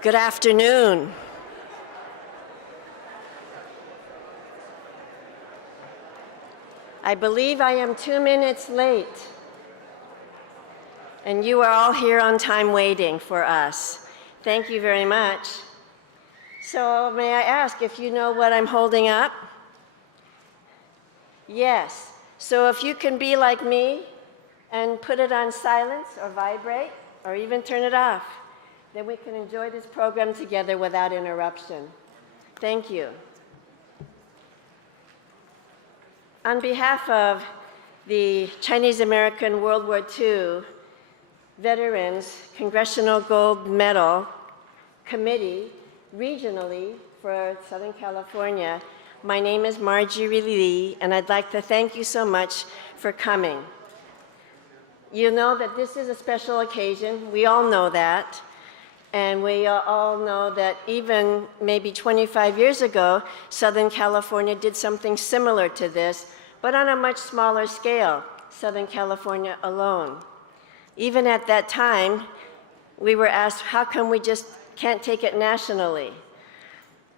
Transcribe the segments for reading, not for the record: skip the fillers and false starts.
Good afternoon. I believe I am 2 minutes late, and you are all here on time waiting for us. Thank you very much. So may I ask if you know what I'm holding up? Yes. So if you can be like me and put it on silence or vibrate or even turn it off, then we can enjoy this program together without interruption. Thank you. On behalf of the Chinese American World War II Veterans Congressional Gold Medal Committee regionally for Southern California, my name is Marjorie Lee, and I'd like to thank you so much for coming. You know that this is a special occasion. We all know that. And we all know that even maybe 25 years ago, Southern California did something similar to this, but on a much smaller scale, Southern California alone. Even at that time, we were asked, how come we just can't take it nationally?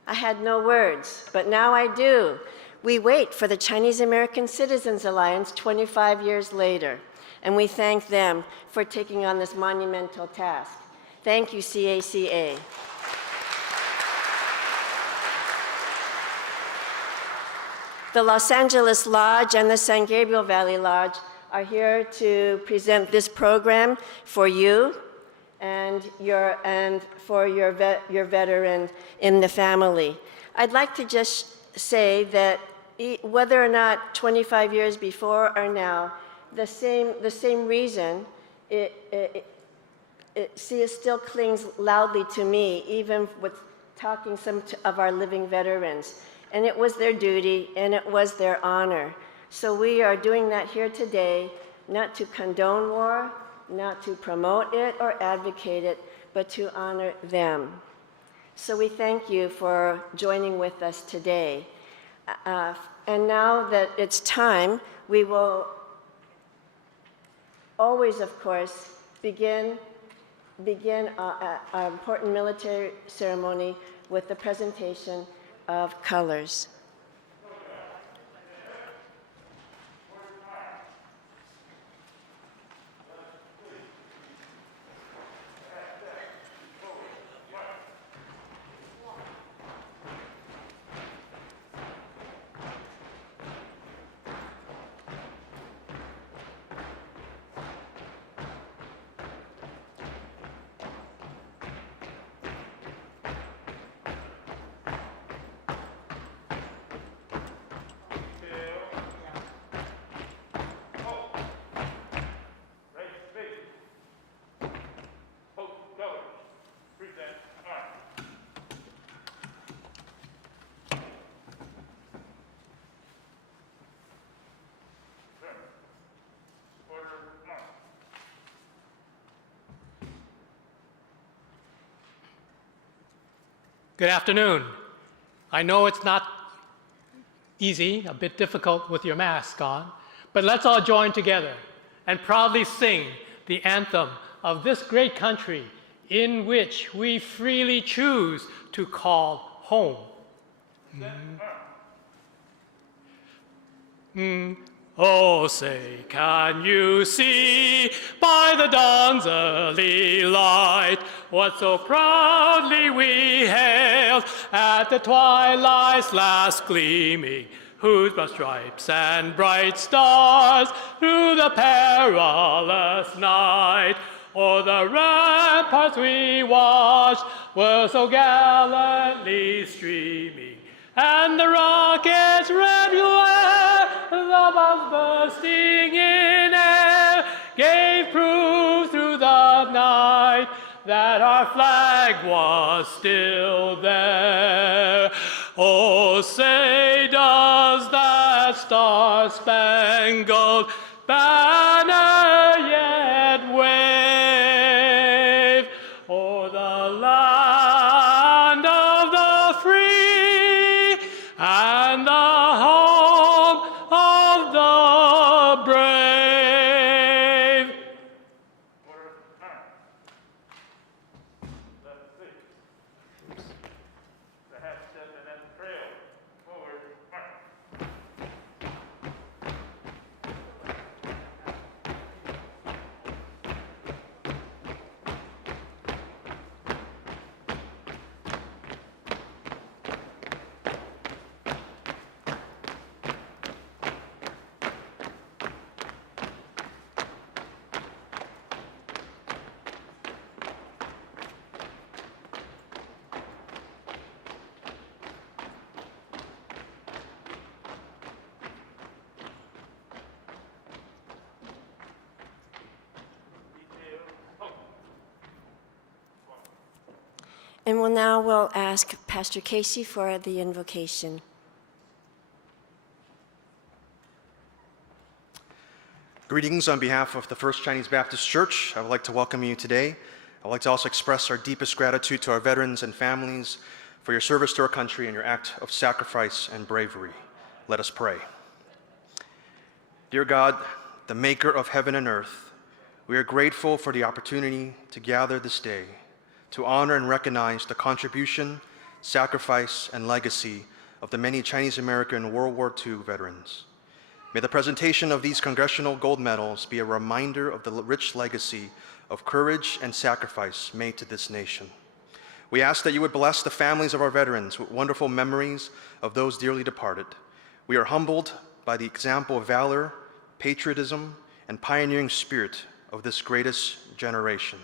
I had no words, but now I do. We wait for the Chinese American Citizens Alliance 25 years later, and we thank them for taking on this monumental task. Thank you, C.A.C.A. The Los Angeles Lodge and the San Gabriel Valley Lodge are here to present this program for you and for your veteran in the family. I'd like to just say that whether or not 25 years before or now, the same reason it still clings loudly to me, even with talking some of our living veterans. And it was their duty, and it was their honor. So we are doing that here today, not to condone war, not to promote it or advocate it, but to honor them. So we thank you for joining with us today. And now that it's time, we will always, of course, begin our important military ceremony with the presentation of colors. Good afternoon. I know it's not easy, a bit difficult with your mask on, but let's all join together and proudly sing the anthem of this great country in which we freely choose to call home. Oh, say, can you see by the dawn's early light what so proudly we hailed at the twilight's last gleaming, whose broad stripes and bright stars through the perilous night o'er the ramparts we watched were so gallantly streaming, and the rocket's red glare, the bombs bursting in air, gave proof through the night that our flag was still there. Oh, say, does that star-spangled banner yet wave o'er the land of the free and the home of the brave? And we'll ask Pastor Casey for the invocation. Greetings on behalf of the First Chinese Baptist Church. I would like to welcome you today. I would like to also express our deepest gratitude to our veterans and families for your service to our country and your act of sacrifice and bravery. Let us pray. Dear God, the maker of heaven and earth, we are grateful for the opportunity to gather this day to honor and recognize the contribution, sacrifice, and legacy of the many Chinese American World War II veterans. May the presentation of these Congressional Gold Medals be a reminder of the rich legacy of courage and sacrifice made to this nation. We ask that you would bless the families of our veterans with wonderful memories of those dearly departed. We are humbled by the example of valor, patriotism, and pioneering spirit of this greatest generation.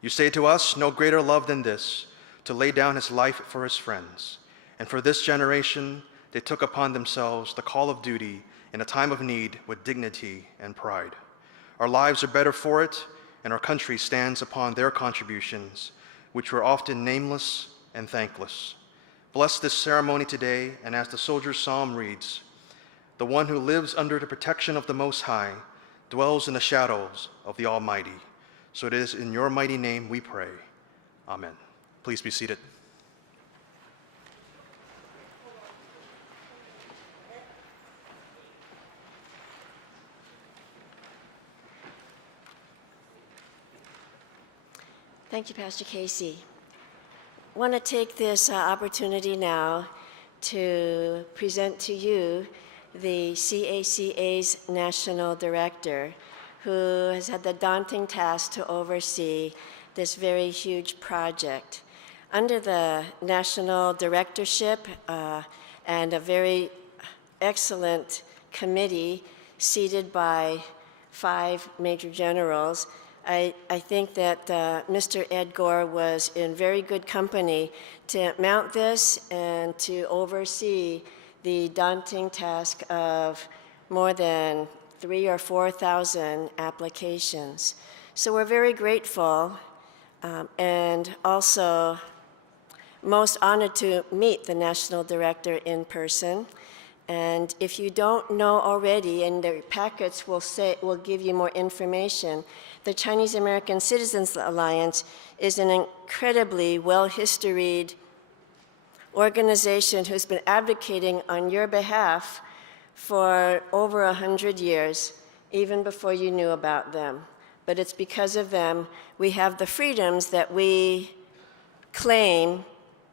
You say to us, no greater love than this, to lay down his life for his friends. And for this generation, they took upon themselves the call of duty in a time of need with dignity and pride. Our lives are better for it, and our country stands upon their contributions, which were often nameless and thankless. Bless this ceremony today, and as the soldier's psalm reads, the one who lives under the protection of the Most High dwells in the shadows of the Almighty. So it is in your mighty name we pray. Amen. Please be seated. Thank you, Pastor Casey. I want to take this opportunity now to present to you the C.A.C.A's National Director, who has had the daunting task to oversee this very huge project. Under the national directorship and a very excellent committee seated by 5 major generals, I think that Mr. Ed Gore was in very good company to mount this and to oversee the daunting task of more than 3,000 or 4,000 applications. So we're very grateful and also most honored to meet the National Director in person. And if you don't know already, and the packets will give you more information, the Chinese American Citizens Alliance is an incredibly well-historied organization who's been advocating on your behalf for over 100 years, even before you knew about them. But it's because of them we have the freedoms that we claim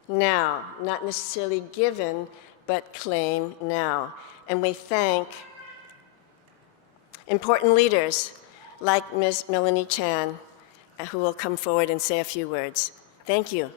now, not necessarily given, but claim now. And we thank important leaders like Ms. Melanie Chan, who will come forward and say a few words. Thank you.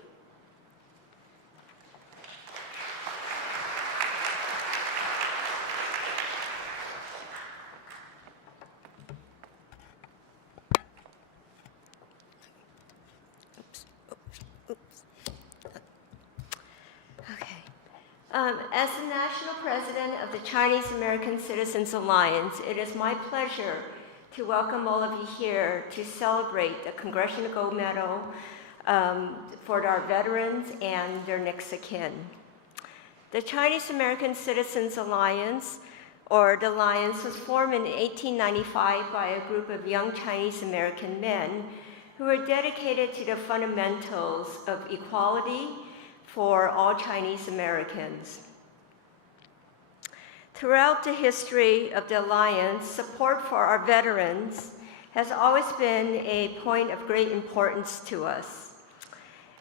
As the National President of the Chinese American Citizens Alliance, it is my pleasure to welcome all of you here to celebrate the Congressional Gold Medal for our veterans and their next of kin. The Chinese American Citizens Alliance, or the Alliance, was formed in 1895 by a group of young Chinese American men who were dedicated to the fundamentals of equality for all Chinese Americans. Throughout the history of the Alliance, support for our veterans has always been a point of great importance to us.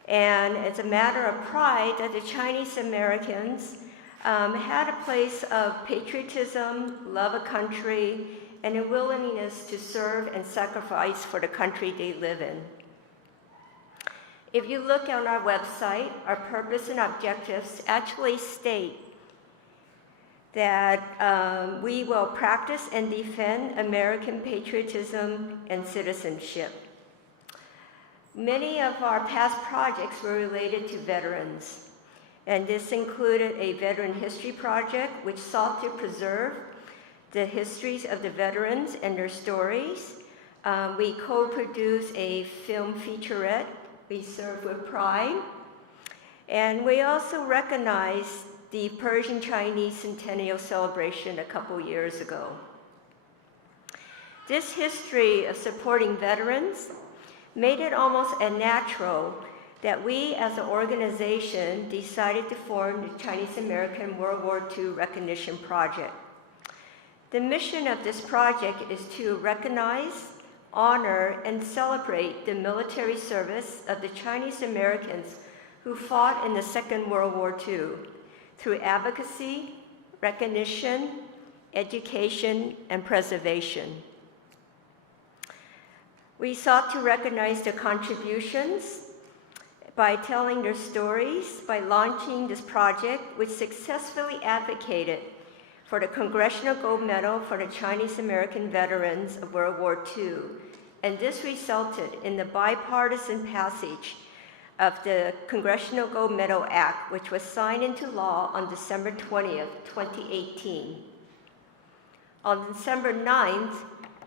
And it's a matter of pride that the Chinese Americans had a place of patriotism, love of country, and a willingness to serve and sacrifice for the country they live in. If you look on our website, our purpose and objectives actually state that we will practice and defend American patriotism and citizenship. Many of our past projects were related to veterans, and this included a veteran history project which sought to preserve the histories of the veterans and their stories. We co-produced a film featurette, We Serve with Pride, And we also recognized the Persian-Chinese Centennial celebration a couple years ago. This history of supporting veterans made it almost unnatural that we as an organization decided to form the Chinese American World War II Recognition Project. The mission of this project is to recognize, honor, and celebrate the military service of the Chinese Americans who fought in the Second World War II through advocacy, recognition, education, and preservation. We sought to recognize their contributions by telling their stories, by launching this project, which successfully advocated for the Congressional Gold Medal for the Chinese American veterans of World War II. And this resulted in the bipartisan passage of the Congressional Gold Medal Act, which was signed into law on December 20th, 2018. On December 9th,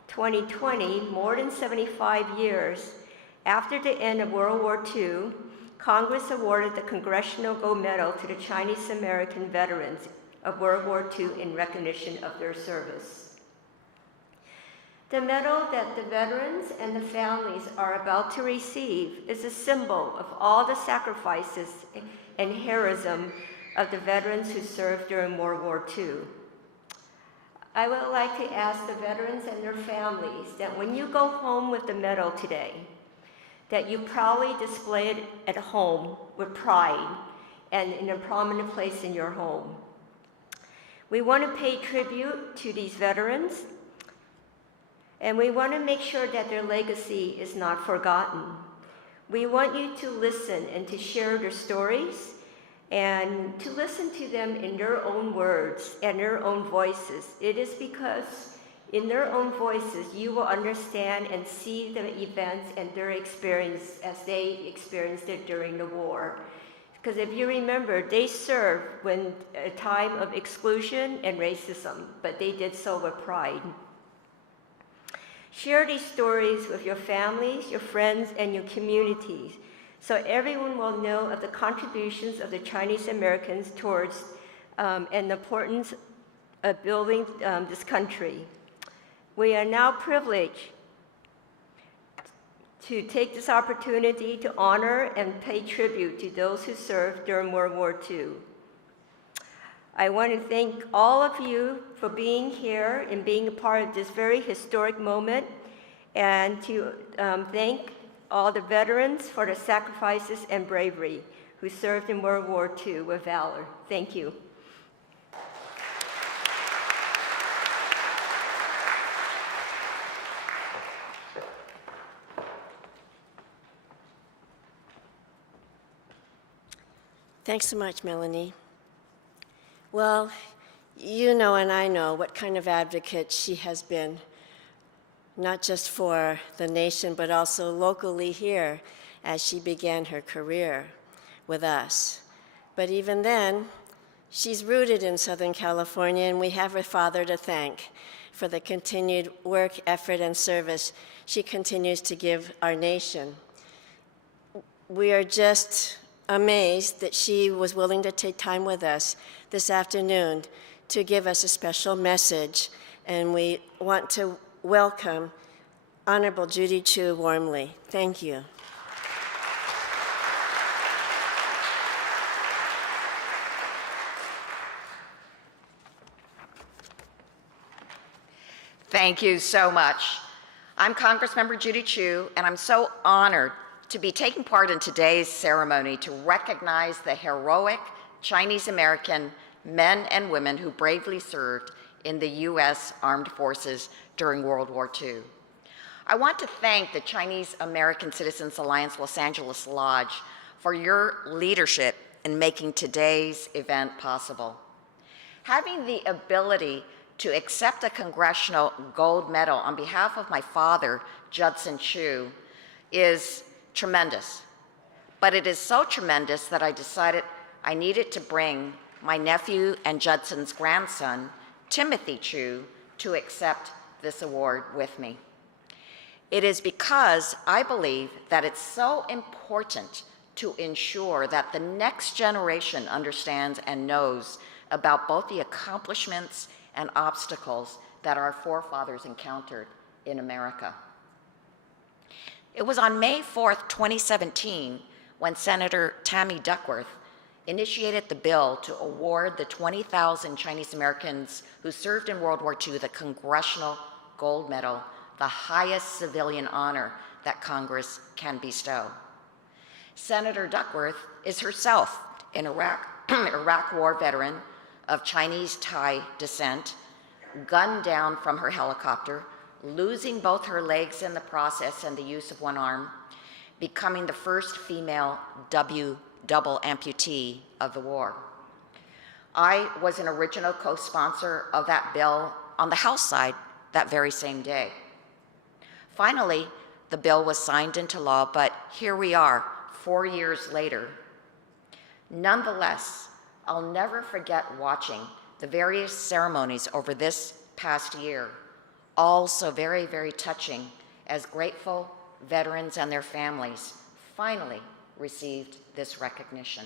2020, more than 75 years after the end of World War II, Congress awarded the Congressional Gold Medal to the Chinese American veterans of World War II in recognition of their service. The medal that the veterans and the families are about to receive is a symbol of all the sacrifices and heroism of the veterans who served during World War II. I would like to ask the veterans and their families that when you go home with the medal today, that you proudly display it at home with pride and in a prominent place in your home. We want to pay tribute to these veterans, and we want to make sure that their legacy is not forgotten. We want you to listen and to share their stories and to listen to them in their own words and their own voices. It is because in their own voices, you will understand and see the events and their experience as they experienced it during the war. Because if you remember, they served when a time of exclusion and racism, but they did so with pride. Share these stories with your families, your friends, and your communities, so everyone will know of the contributions of the Chinese Americans towards and the importance of building this country. We are now privileged to take this opportunity to honor and pay tribute to those who served during World War II. I want to thank all of you for being here and being a part of this very historic moment, and to thank all the veterans for their sacrifices and bravery who served in World War II with valor. Thank you. Thanks so much, Melanie. Well, you know and I know what kind of advocate she has been, not just for the nation, but also locally here as she began her career with us. But even then, she's rooted in Southern California, and we have her father to thank for the continued work, effort, and service she continues to give our nation. We are just amazed that she was willing to take time with us this afternoon to give us a special message, and we want to welcome Honorable Judy Chu warmly. Thank you. Thank you so much. I'm Congressmember Judy Chu, and I'm so honored to be taking part in today's ceremony to recognize the heroic Chinese American men and women who bravely served in the U.S. Armed Forces during World War II. I want to thank the Chinese American Citizens Alliance Los Angeles Lodge for your leadership in making today's event possible. Having the ability to accept a Congressional Gold Medal on behalf of my father, Judson Chu, is tremendous. But it is so tremendous that I decided I needed to bring my nephew and Judson's grandson, Timothy Chu, to accept this award with me. It is because I believe that it's so important to ensure that the next generation understands and knows about both the accomplishments and obstacles that our forefathers encountered in America. It was on May 4th, 2017, when Senator Tammy Duckworth initiated the bill to award the 20,000 Chinese Americans who served in World War II the Congressional Gold Medal, the highest civilian honor that Congress can bestow. Senator Duckworth is herself an Iraq War veteran of Chinese Thai descent, gunned down from her helicopter, losing both her legs in the process and the use of one arm, becoming the first female double amputee of the war. I was an original co-sponsor of that bill on the House side that very same day. Finally, the bill was signed into law, but here we are, 4 years later. Nonetheless, I'll never forget watching the various ceremonies over this past year, all so very, very touching, as grateful veterans and their families finally received this recognition.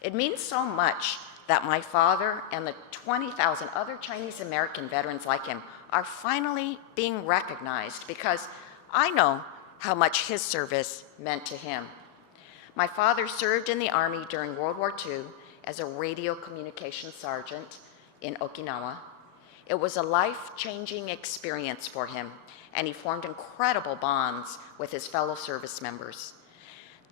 It means so much that my father and the 20,000 other Chinese American veterans like him are finally being recognized, because I know how much his service meant to him. My father served in the Army during World War II as a radio communications sergeant in Okinawa. It was a life-changing experience for him, and he formed incredible bonds with his fellow service members.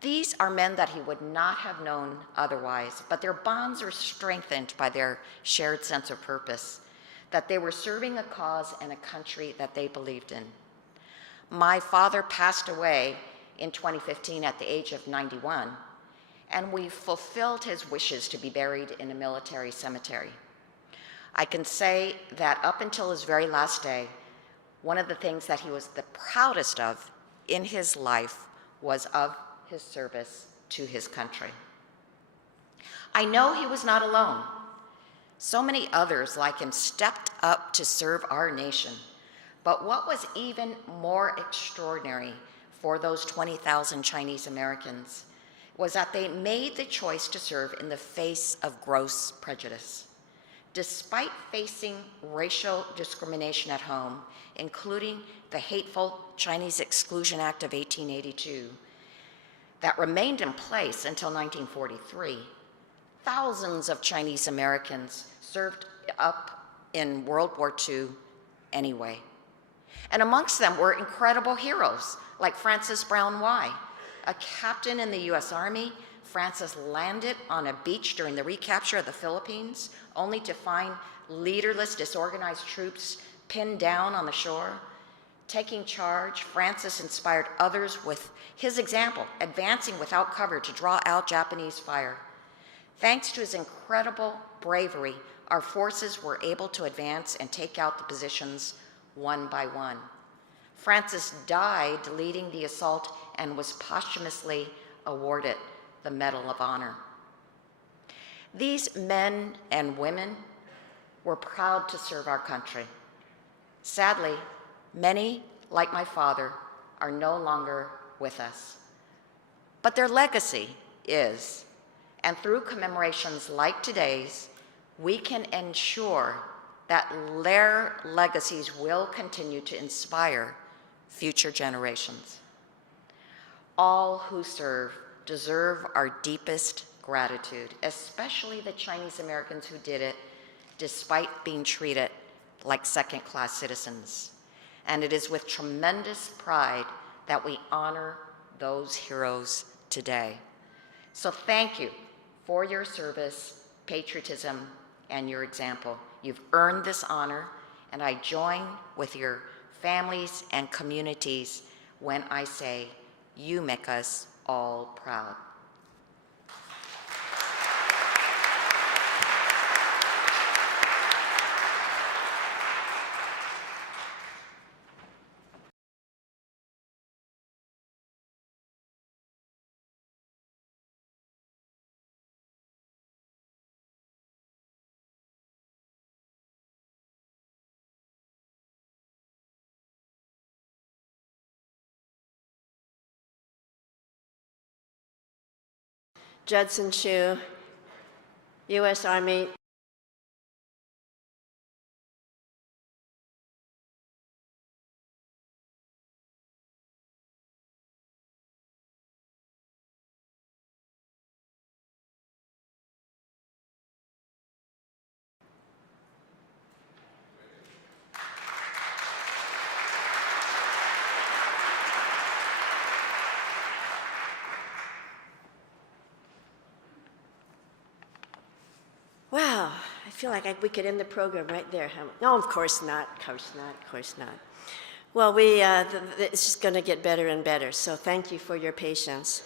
These are men that he would not have known otherwise, but their bonds are strengthened by their shared sense of purpose, that they were serving a cause and a country that they believed in. My father passed away in 2015 at the age of 91, and we fulfilled his wishes to be buried in a military cemetery. I can say that up until his very last day, one of the things that he was the proudest of in his life was of his service to his country. I know he was not alone. So many others like him stepped up to serve our nation. But what was even more extraordinary for those 20,000 Chinese Americans was that they made the choice to serve in the face of gross prejudice. Despite facing racial discrimination at home, including the hateful Chinese Exclusion Act of 1882 that remained in place until 1943, thousands of Chinese Americans served up in World War II anyway. And amongst them were incredible heroes like Francis Brown Y, a captain in the US Army. Francis landed on a beach during the recapture of the Philippines, only to find leaderless, disorganized troops pinned down on the shore. Taking charge, Francis inspired others with his example, advancing without cover to draw out Japanese fire. Thanks to his incredible bravery, our forces were able to advance and take out the positions one by one. Francis died leading the assault and was posthumously awarded the Medal of Honor. These men and women were proud to serve our country. Sadly, many, like my father, are no longer with us. But their legacy is, and through commemorations like today's, we can ensure that their legacies will continue to inspire future generations. All who serve deserve our deepest gratitude, especially the Chinese Americans who did it despite being treated like second-class citizens. And it is with tremendous pride that we honor those heroes today. So thank you for your service, patriotism, and your example. You've earned this honor, and I join with your families and communities when I say, you make us all proud. Judson Chu, U.S. Army. Wow, I feel like we could end the program right there. No, of course not, of course not, of course not. Well, it's just going to get better and better, so thank you for your patience.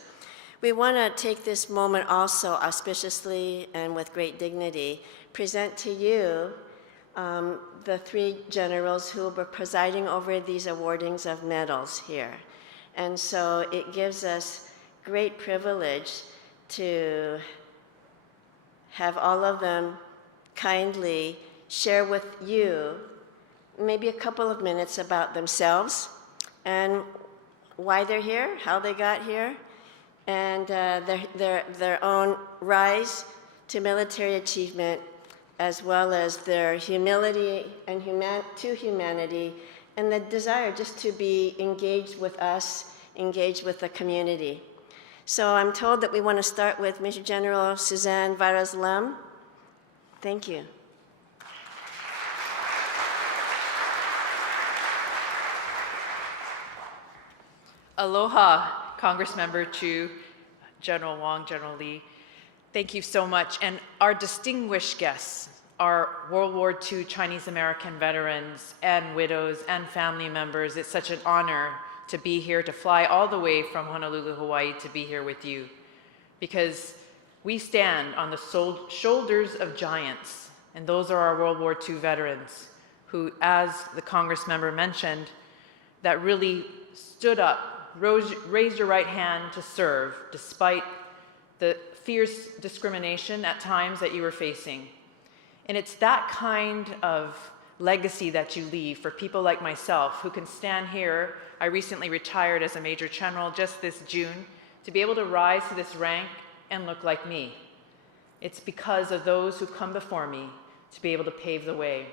We want to take this moment also auspiciously and with great dignity, present to you the three generals who will be presiding over these awardings of medals here. And so it gives us great privilege to have all of them kindly share with you maybe a couple of minutes about themselves and why they're here, how they got here, and their own rise to military achievement, as well as their humility and to humanity, and the desire just to be engaged with us, engaged with the community. So I'm told that we want to start with Major General Suzanne Vares-Lum. Thank you. Aloha, Congressmember Chu, General Wong, General Lee. Thank you so much. And our distinguished guests, our World War II Chinese American veterans and widows and family members, it's such an honor to be here, to fly all the way from Honolulu, Hawaii, to be here with you. Because we stand on the shoulders of giants, and those are our World War II veterans who, as the Congress member mentioned, that really stood up, raised your right hand to serve despite the fierce discrimination at times that you were facing. And it's that kind of legacy that you leave for people like myself who can stand here. I recently retired as a Major General just this June, to be able to rise to this rank and look like me. It's because of those who come before me to be able to pave the way.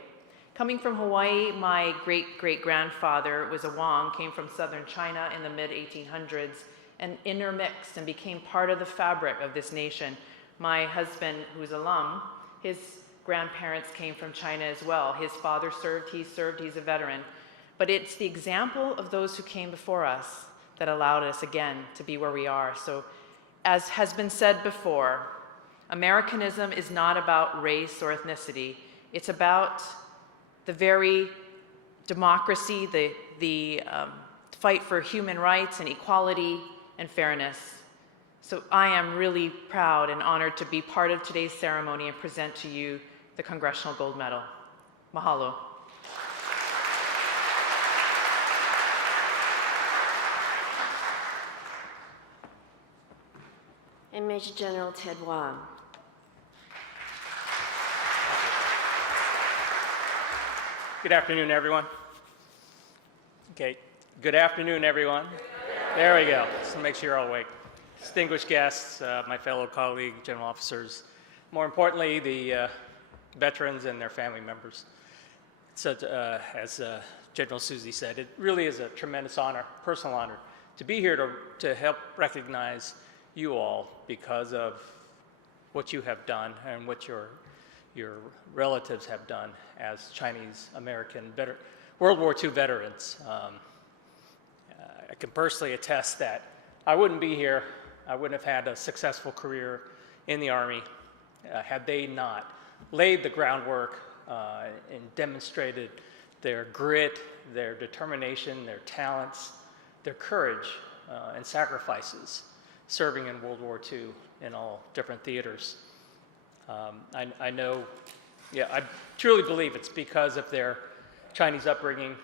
Coming from Hawaii, my great-great-grandfather was a Wong, came from southern China in the mid-1800s, and intermixed and became part of the fabric of this nation. My husband, who's a Lum, his grandparents came from China as well. His father served, he's a veteran. But it's the example of those who came before us that allowed us again to be where we are. So, as has been said before, Americanism is not about race or ethnicity. It's about the very democracy, the fight for human rights and equality and fairness. So I am really proud and honored to be part of today's ceremony and present to you the Congressional Gold Medal. Mahalo. And Major General Ted Wong. Good afternoon, everyone. Okay, good afternoon, everyone. There we go. Just to make sure you're all awake. Distinguished guests, my fellow colleagues, general officers, more importantly, the veterans and their family members. So, as General Susie said, it really is a tremendous honor, personal honor, to be here to help recognize you all because of what you have done and what your relatives have done as Chinese American World War II veterans. I can personally attest that I wouldn't be here, I wouldn't have had a successful career in the Army had they not laid the groundwork and demonstrated their grit, their determination, their talents, their courage and sacrifices serving in World War II in all different theaters. I know, I truly believe it's because of their Chinese upbringing,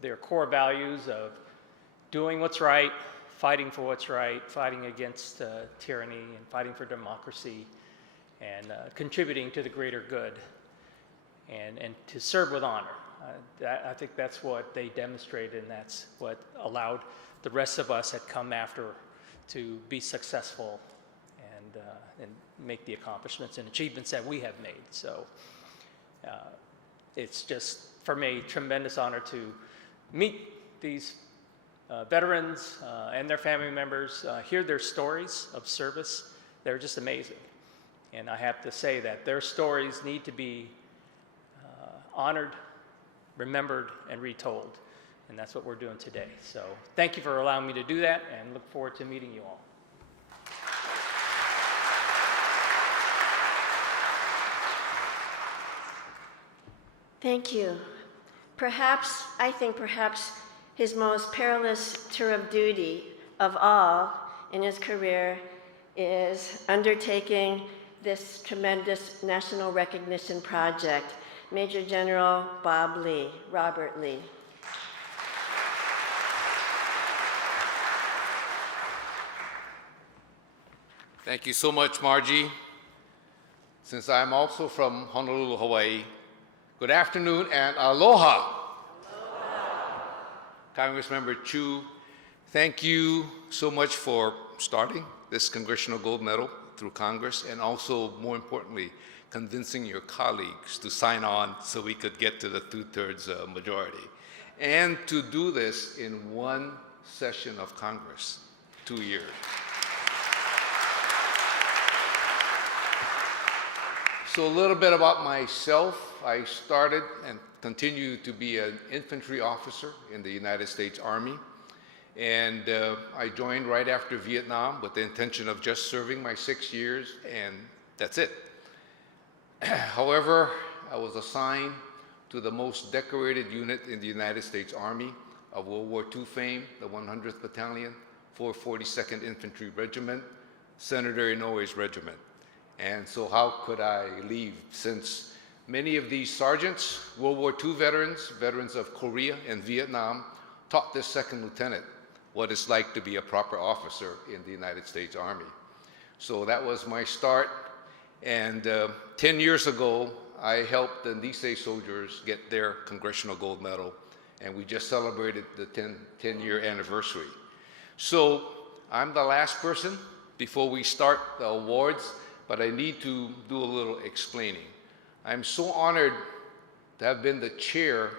their core values of doing what's right, fighting for what's right, fighting against tyranny, and fighting for democracy, and contributing to the greater good, and to serve with honor. I think that's what they demonstrated, and that's what allowed the rest of us that come after to be successful and and make the accomplishments and achievements that we have made. So it's just, for me, tremendous honor to meet these veterans and their family members, hear their stories of service. They're just amazing. And I have to say that their stories need to be honored, remembered, and retold. And that's what we're doing today. So thank you for allowing me to do that, and look forward to meeting you all. Thank you. I think perhaps his most perilous tour of duty of all in his career is undertaking this tremendous national recognition project. Major General Robert Lee. Thank you so much, Margie. Since I'm also from Honolulu, Hawaii, good afternoon and aloha. Congressmember Chu, thank you so much for starting this Congressional Gold Medal through Congress, and also, more importantly, convincing your colleagues to sign on so we could get to the 2/3 majority. And to do this in one session of Congress, 2 years. So a little bit about myself. I started and continue to be an infantry officer in the United States Army. And I joined right after Vietnam with the intention of just serving my 6 years, and that's it. However, I was assigned to the most decorated unit in the United States Army of World War II fame, the 100th Battalion, 442nd Infantry Regiment, Senator Inouye's regiment. And so how could I leave, since many of these sergeants, World War II veterans, veterans of Korea and Vietnam, taught this second lieutenant what it's like to be a proper officer in the United States Army. So that was my start. And 10 years ago, I helped the C.A.C.A soldiers get their Congressional Gold Medal, and we just celebrated the 10-year anniversary. So I'm the last person before we start the awards, but I need to do a little explaining. I'm so honored to have been the chair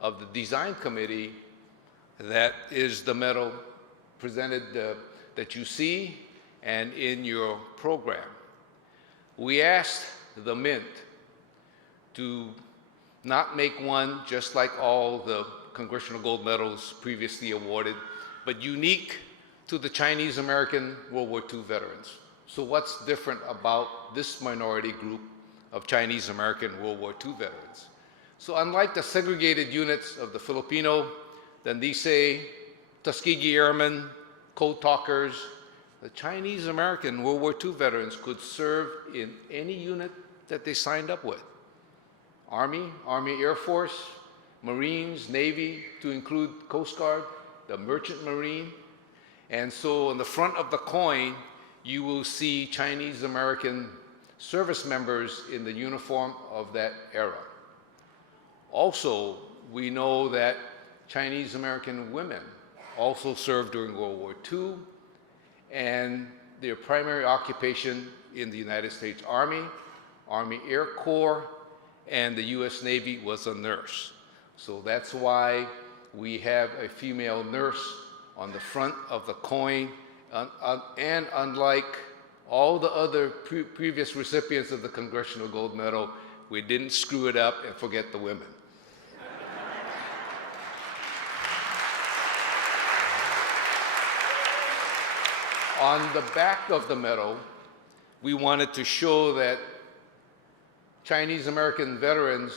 of the design committee that is the medal presented that you see and in your program. We asked the Mint to not make one just like all the Congressional Gold Medals previously awarded, but unique to the Chinese American World War II veterans. So what's different about this minority group of Chinese American World War II veterans? So unlike the segregated units of the Filipino, the C.A.C.A, Tuskegee Airmen, Code Talkers, the Chinese American World War II veterans could serve in any unit that they signed up with. Army, Army Air Force, Marines, Navy, to include Coast Guard, the Merchant Marine. And so on the front of the coin, you will see Chinese American service members in the uniform of that era. Also, we know that Chinese American women also served during World War II, and their primary occupation in the United States Army, Army Air Corps, and the US Navy was a nurse. So that's why we have a female nurse on the front of the coin, and unlike all the other previous recipients of the Congressional Gold Medal, we didn't screw it up and forget the women. On the back of the medal, we wanted to show that Chinese American veterans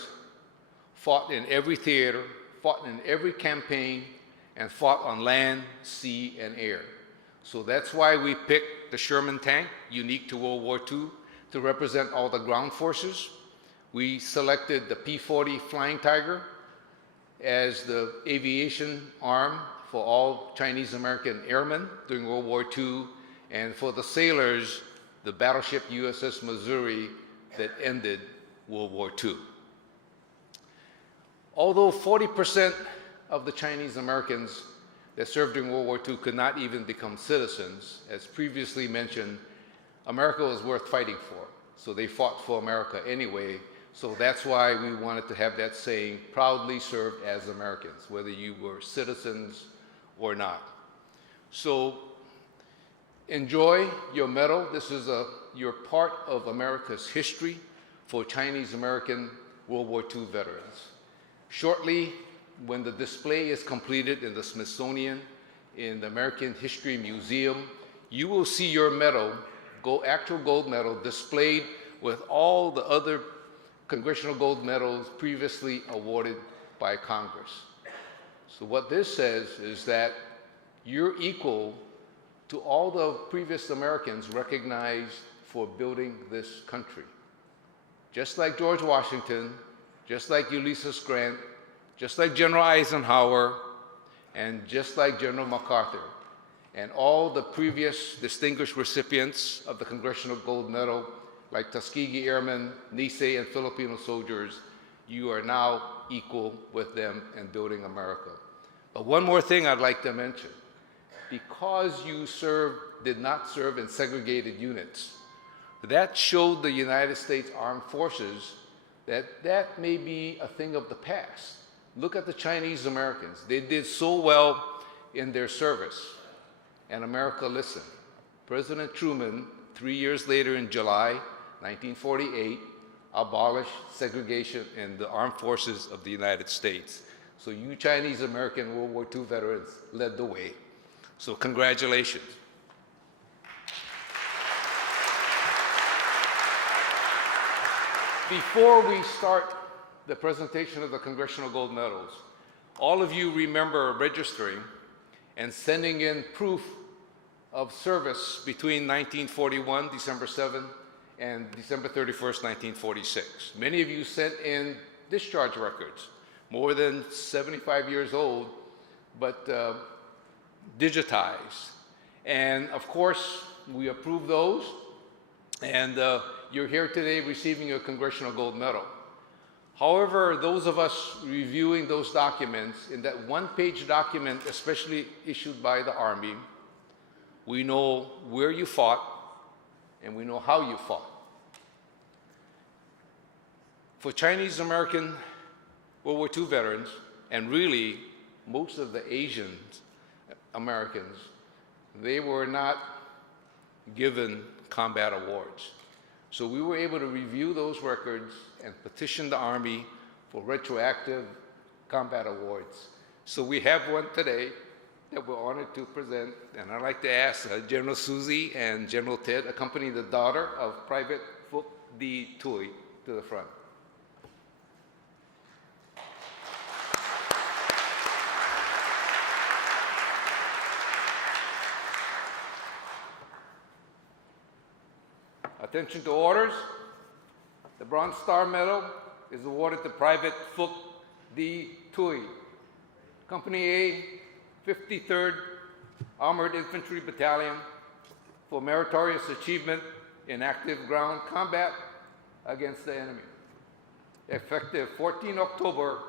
fought in every theater, fought in every campaign, and fought on land, sea, and air. So that's why we picked the Sherman tank, unique to World War II, to represent all the ground forces. We selected the P-40 Flying Tiger as the aviation arm for all Chinese American airmen during World War II, and for the sailors, the battleship USS Missouri that ended World War II. Although 40% of the Chinese Americans that served during World War II could not even become citizens, as previously mentioned, America was worth fighting for. So they fought for America anyway. So that's why we wanted to have that saying, proudly served as Americans, whether you were citizens or not. So enjoy your medal. This is you're part of America's history for Chinese American World War II veterans. Shortly, when the display is completed in the Smithsonian, in the American History Museum, you will see your medal, actual gold medal, displayed with all the other Congressional gold medals previously awarded by Congress. So what this says is that you're equal to all the previous Americans recognized for building this country. Just like George Washington, just like Ulysses Grant, just like General Eisenhower, and just like General MacArthur, and all the previous distinguished recipients of the Congressional Gold Medal, like Tuskegee Airmen, Nisei, and Filipino soldiers, you are now equal with them in building America. But one more thing I'd like to mention. Because you did not serve in segregated units, that showed the United States Armed Forces that may be a thing of the past. Look at the Chinese Americans. They did so well in their service, and America listened. President Truman, 3 years later in July 1948, abolished segregation in the armed forces of the United States. So you Chinese American World War II veterans led the way. So congratulations. Before we start the presentation of the Congressional Gold Medals, all of you remember registering and sending in proof of service between 1941, December 7, and December 31st, 1946. Many of you sent in discharge records, more than 75 years old, but digitized. And of course, we approve those, and you're here today receiving your Congressional Gold Medal. However, those of us reviewing those documents, in that one-page document, especially issued by the Army, we know where you fought and we know how you fought. For Chinese American World War II veterans, and really most of the Asian Americans, they were not given combat awards. So we were able to review those records and petition the Army for retroactive combat awards. So we have one today that we're honored to present, and I'd like to ask General Susie and General Ted accompany the daughter of Private Phuc D. Tui to the front. Attention to orders. The Bronze Star Medal is awarded to Private Phuc D. Tui, Company A, 53rd Armored Infantry Battalion, for meritorious achievement in active ground combat against the enemy, effective 14 October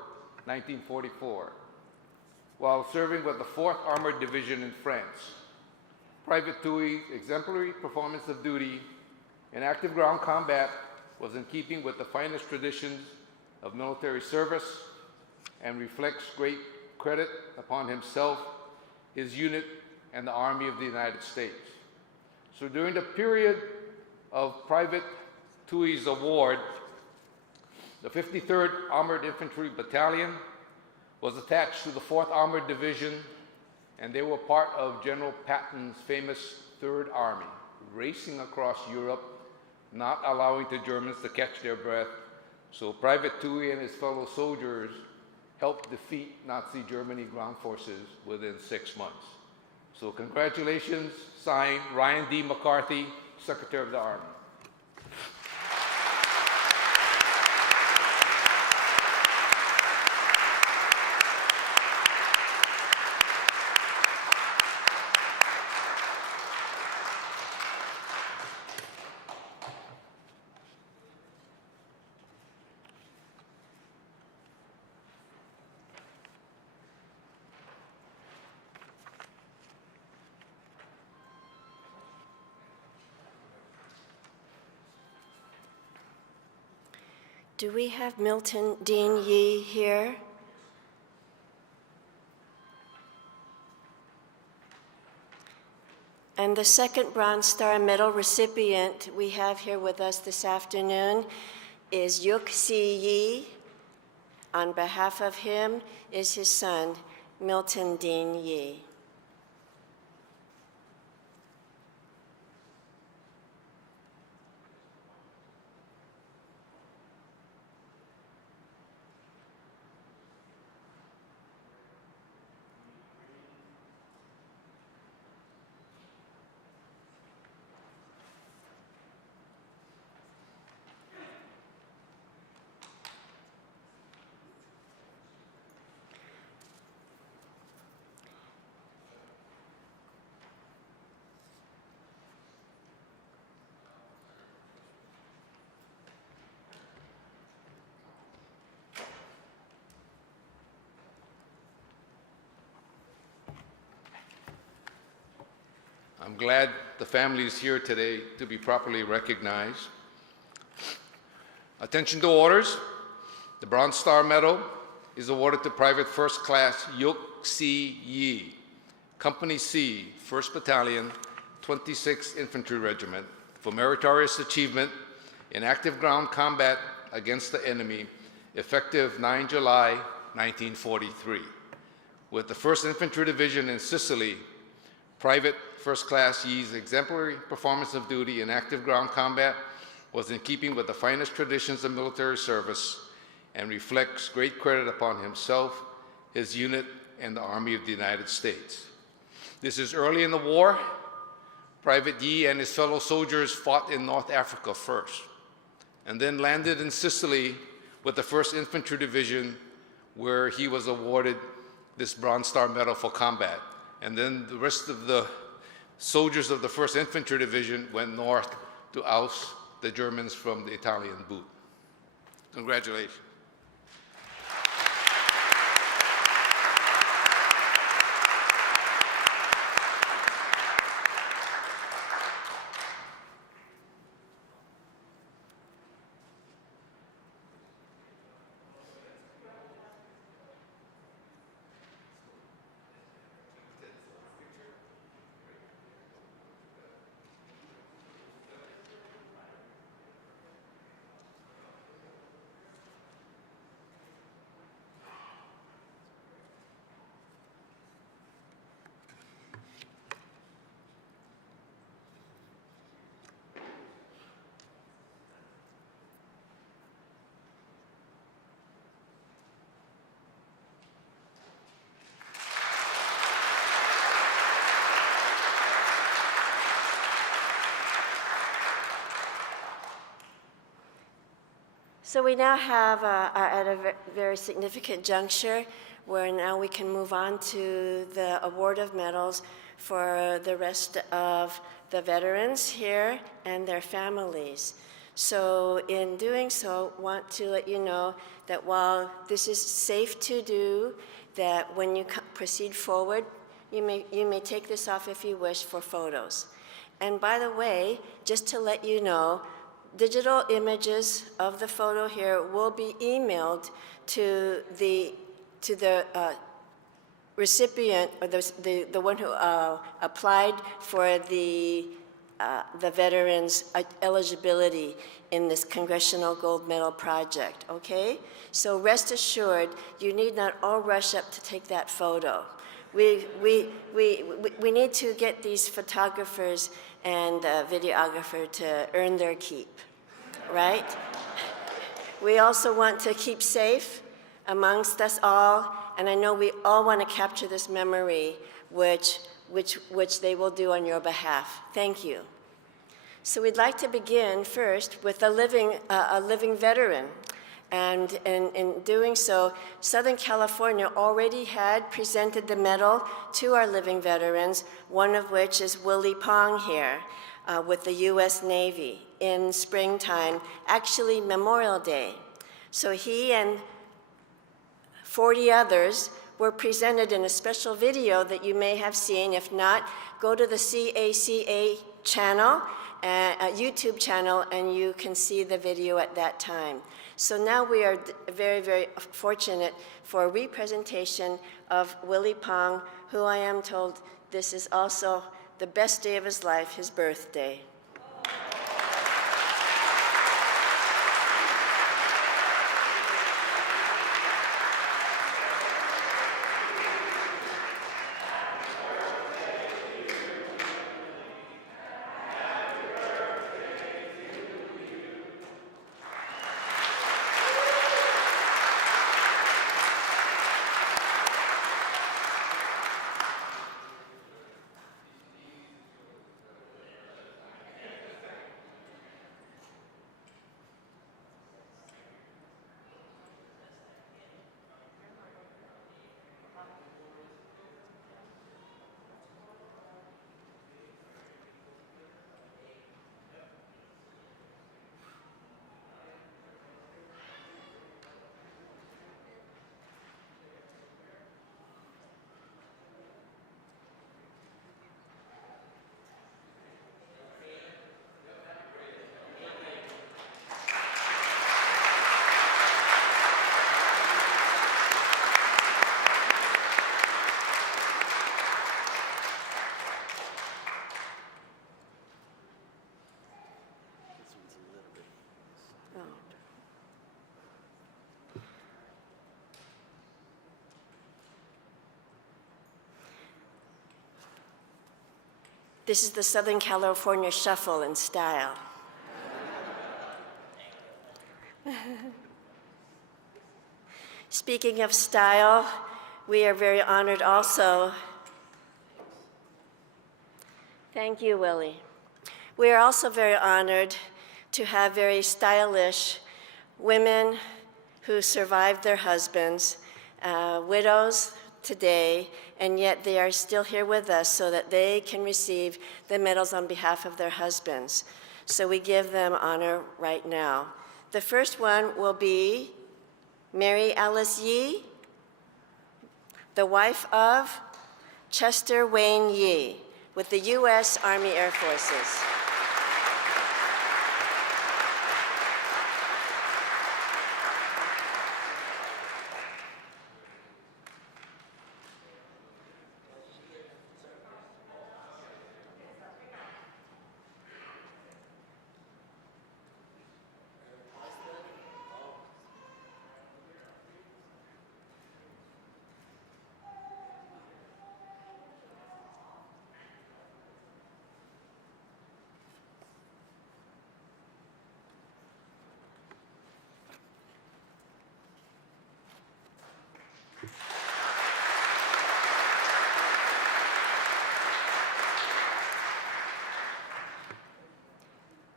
1944, while serving with the 4th Armored Division in France. Private Tui's exemplary performance of duty in active ground combat was in keeping with the finest traditions of military service and reflects great credit upon himself, his unit, and the Army of the United States. So during the period of Private Tui's award, the 53rd Armored Infantry Battalion was attached to the 4th Armored Division, and they were part of General Patton's famous Third Army, racing across Europe, not allowing the Germans to catch their breath. So Private Tui and his fellow soldiers helped defeat Nazi Germany ground forces within 6 months. So congratulations, signed Ryan D. McCarthy, Secretary of the Army. Do we have Milton Dean Yee here? And the second Bronze Star Medal recipient we have here with us this afternoon is C.A.C.A. On behalf of him is his son, Milton Dean Yee. I'm glad the family is here today to be properly recognized. Attention to orders. The Bronze Star Medal is awarded to Private First Class C.A.C.A, Company C, 1st Battalion, 26th Infantry Regiment, for meritorious achievement in active ground combat against the enemy, effective 9 July 1943. With the 1st Infantry Division in Sicily, Private First Class Yee's exemplary performance of duty in active ground combat was in keeping with the finest traditions of military service and reflects great credit upon himself, his unit, and the Army of the United States. This is early in the war. Private Yee and his fellow soldiers fought in North Africa first, and then landed in Sicily with the 1st Infantry Division, where he was awarded this Bronze Star Medal for combat. And then the rest of the soldiers of the 1st Infantry Division went north to oust the Germans from the Italian boot. Congratulations. So we now have, are at a very significant juncture where now we can move on to the award of medals for the rest of the veterans here and their families. So in doing so, want to let you know that while this is safe to do, that when you proceed forward, you may take this off if you wish for photos. And by the way, just to let you know, digital images of the photo here will be emailed to the recipient, or the one who applied for the veterans' eligibility in this Congressional Gold Medal project, okay? So rest assured, you need not all rush up to take that photo. We need to get these photographers and videographer to earn their keep, right? We also want to keep safe amongst us all, and I know we all want to capture this memory, which they will do on your behalf. Thank you. So we'd like to begin first with a living veteran. And in doing so, Southern California already had presented the medal to our living veterans, one of which is Willie Pong here with the U.S. Navy in springtime, actually Memorial Day. So he and 40 others were presented in a special video that you may have seen. If not, go to the C.A.C.A channel YouTube channel, and you can see the video at that time. So now we are very, very fortunate for a representation of Willie Pong, who I am told this is also the best day of his life, his birthday. This is the Southern California Shuffle in style. Speaking of style, we are very honored also. Thank you, Willie. We are also very honored to have very stylish women who survived their husbands, widows today, and yet they are still here with us so that they can receive the medals on behalf of their husbands. So we give them honor right now. The first one will be Mary Alice Yee, the wife of Chester Wayne Yee with the U.S. Army Air Forces.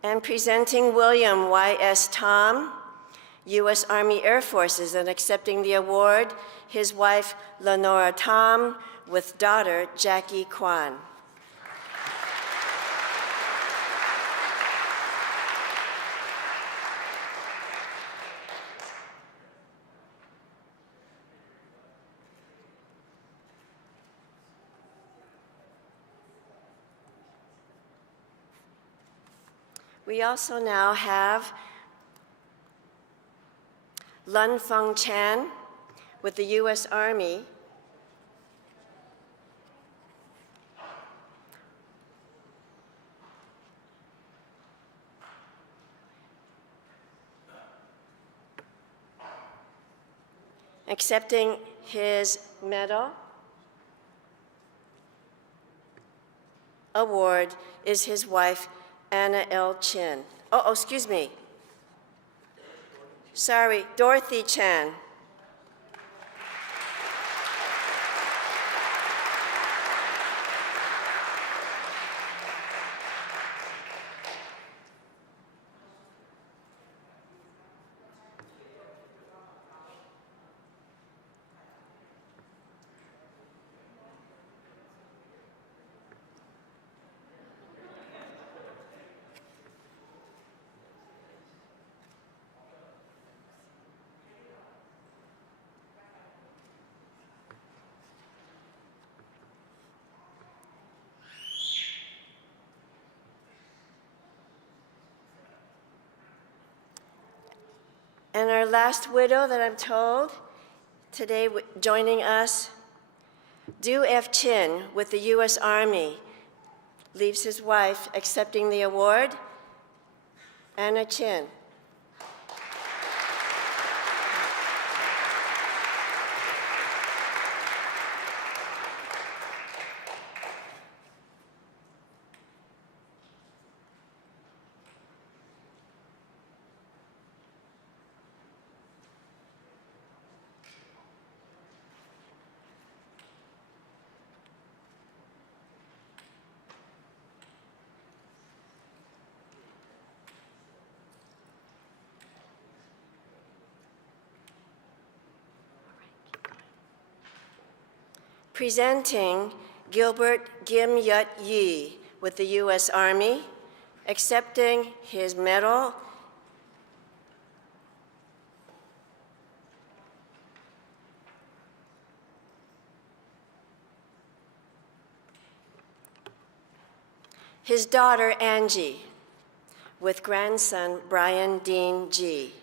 And presenting William Y.S. Tom, U.S. Army Air Forces, and accepting the award, his wife Lenora Tom with daughter Jackie Kwan. We also now have Lun Feng Chan with the U.S. Army, accepting his medal award is his wife, Anna L. Chin. Oh, excuse me. Sorry, Dorothy Chan. And our last widow that I'm told today joining us, Du F. Chin with the U.S. Army, leaves his wife accepting the award, Anna Chin. Presenting Gilbert Gim Yut Yi with the U.S. Army, accepting his medal, his daughter Angie with grandson Brian Dean G.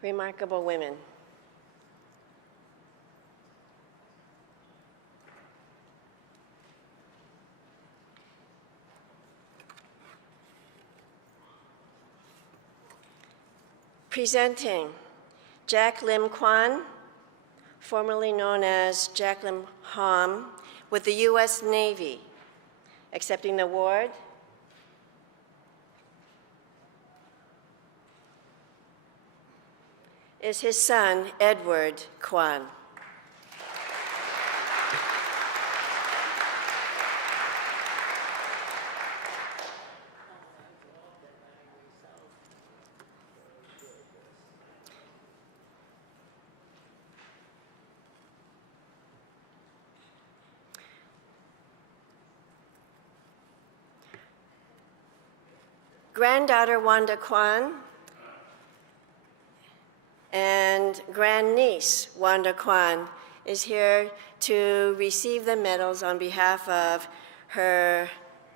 Remarkable women. Presenting Jack Lim Kwan, formerly known as Jack Lim Hom, with the U.S. Navy, accepting the award, is his son, Edward Kwan. Granddaughter Wanda Kwan and grandniece Wanda Kwan is here to receive the medals on behalf of her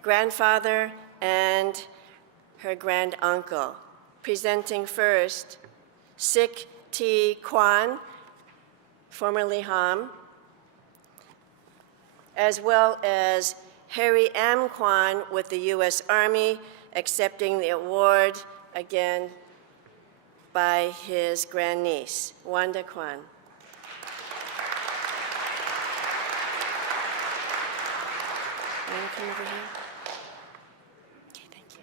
grandfather and her granduncle. Presenting first, Sik T. Kwan, formerly Ham, as well as Harry M. Kwan with the U.S. Army, accepting the award again by his grandniece, Wanda Kwan. You want to come over here? Okay, thank you.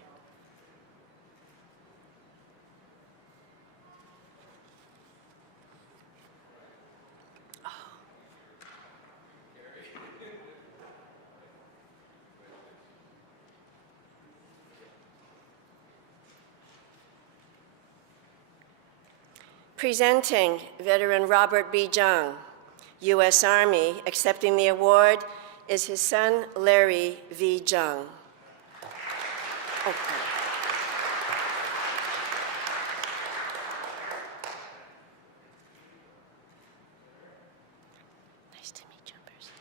Presenting veteran Robert B. Jung, U.S. Army, accepting the award is his son, Larry V. Jung. Okay. Nice to meet you in person.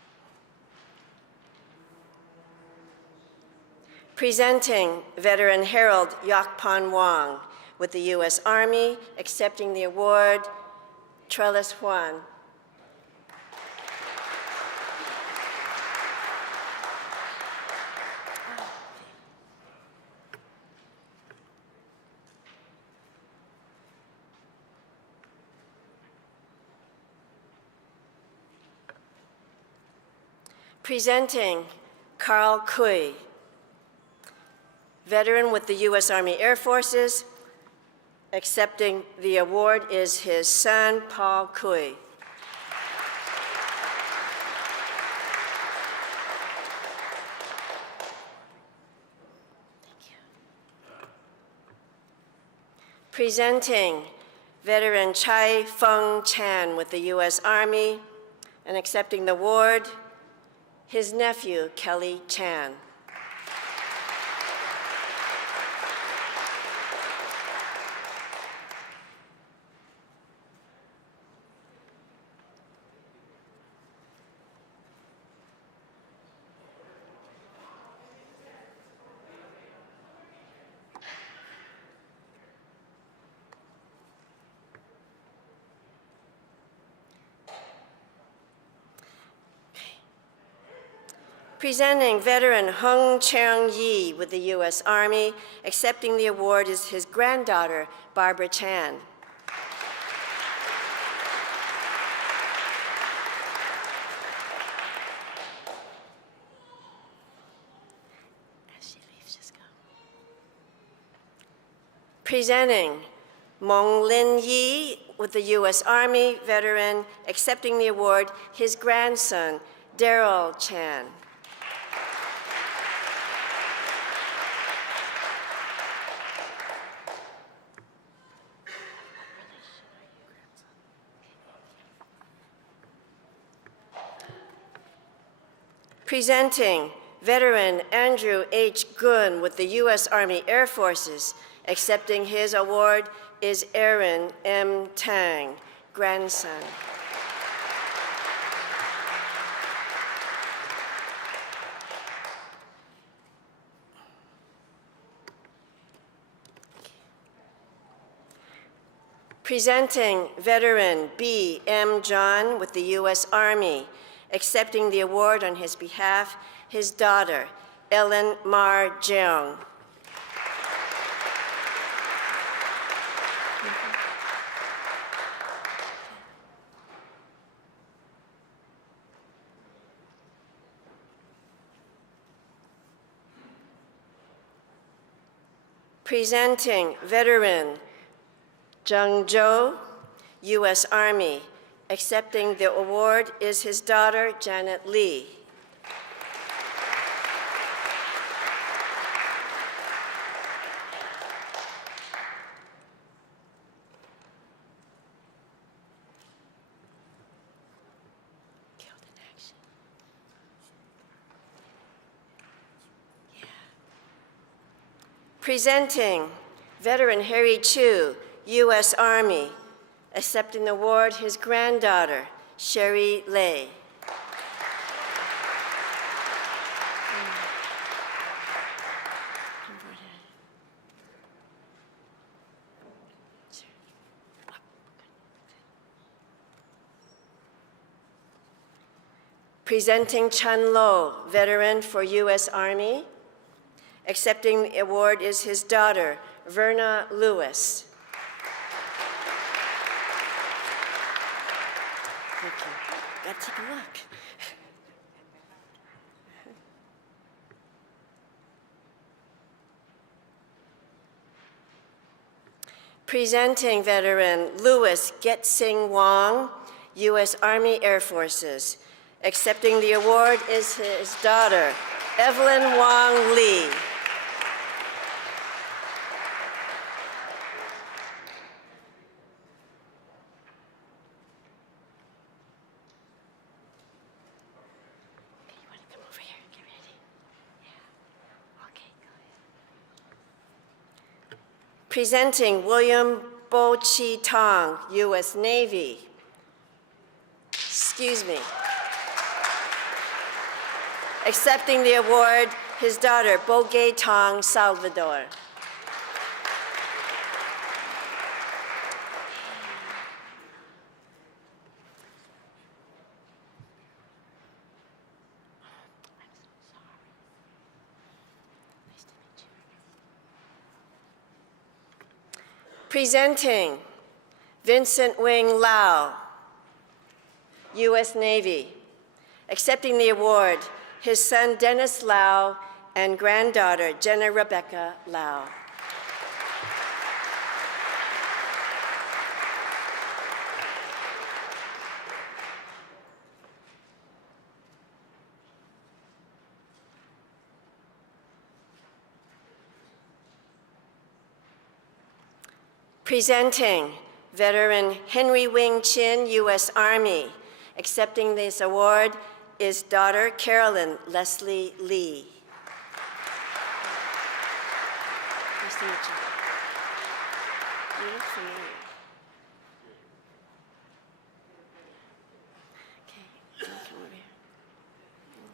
Presenting veteran Harold Yakpan Wong with the U.S. Army, accepting the award, Trellis Juan. Presenting Carl Kui, veteran with the U.S. Army Air Forces. Accepting the award is his son, Paul Kui. Presenting veteran Chai Feng Chan with the U.S. Army, and accepting the award, his nephew, Kelly Chan. Presenting veteran Hung Cheong Yi with the U.S. Army, accepting the award is his granddaughter, Barbara Chan. As she leaves, just go. Presenting Mong Lin Yi with the U.S. Army, veteran, accepting the award, his grandson, Daryl Chan. Presenting veteran Andrew H. Gun with the U.S. Army Air Forces. Accepting his award is Aaron M. Tang, grandson. Presenting veteran B. M. John with the U.S. Army. Accepting the award on his behalf, his daughter, Ellen Mar Jeong. Presenting veteran Jung Jo, U.S. Army. Accepting the award is his daughter, Janet Lee. Killed in action. Yeah. Presenting veteran Harry Chu, U.S. Army. Accepting the award, his granddaughter, Sherry Lay. Presenting Chun Lo, veteran for U.S. Army. Accepting the award is his daughter, Verna Lewis. Thank you. Gotta take a look. Presenting veteran Louis Getsing Wong, U.S. Army Air Forces. Accepting the award is his daughter, Evelyn Wong Lee. Presenting William Bo Chi Tong, U.S. Navy. Excuse me. Accepting the award, his daughter, Bo Gay Tong, Salvador. Presenting Vincent Wing Lau, U.S. Navy. Accepting the award, his son Dennis Lau and granddaughter Jenna Rebecca Lau. Presenting veteran Henry Wing Chin, U.S. Army. Accepting this award is daughter Carolyn Leslie Lee. Nice to meet you. You look familiar. Okay, come over here.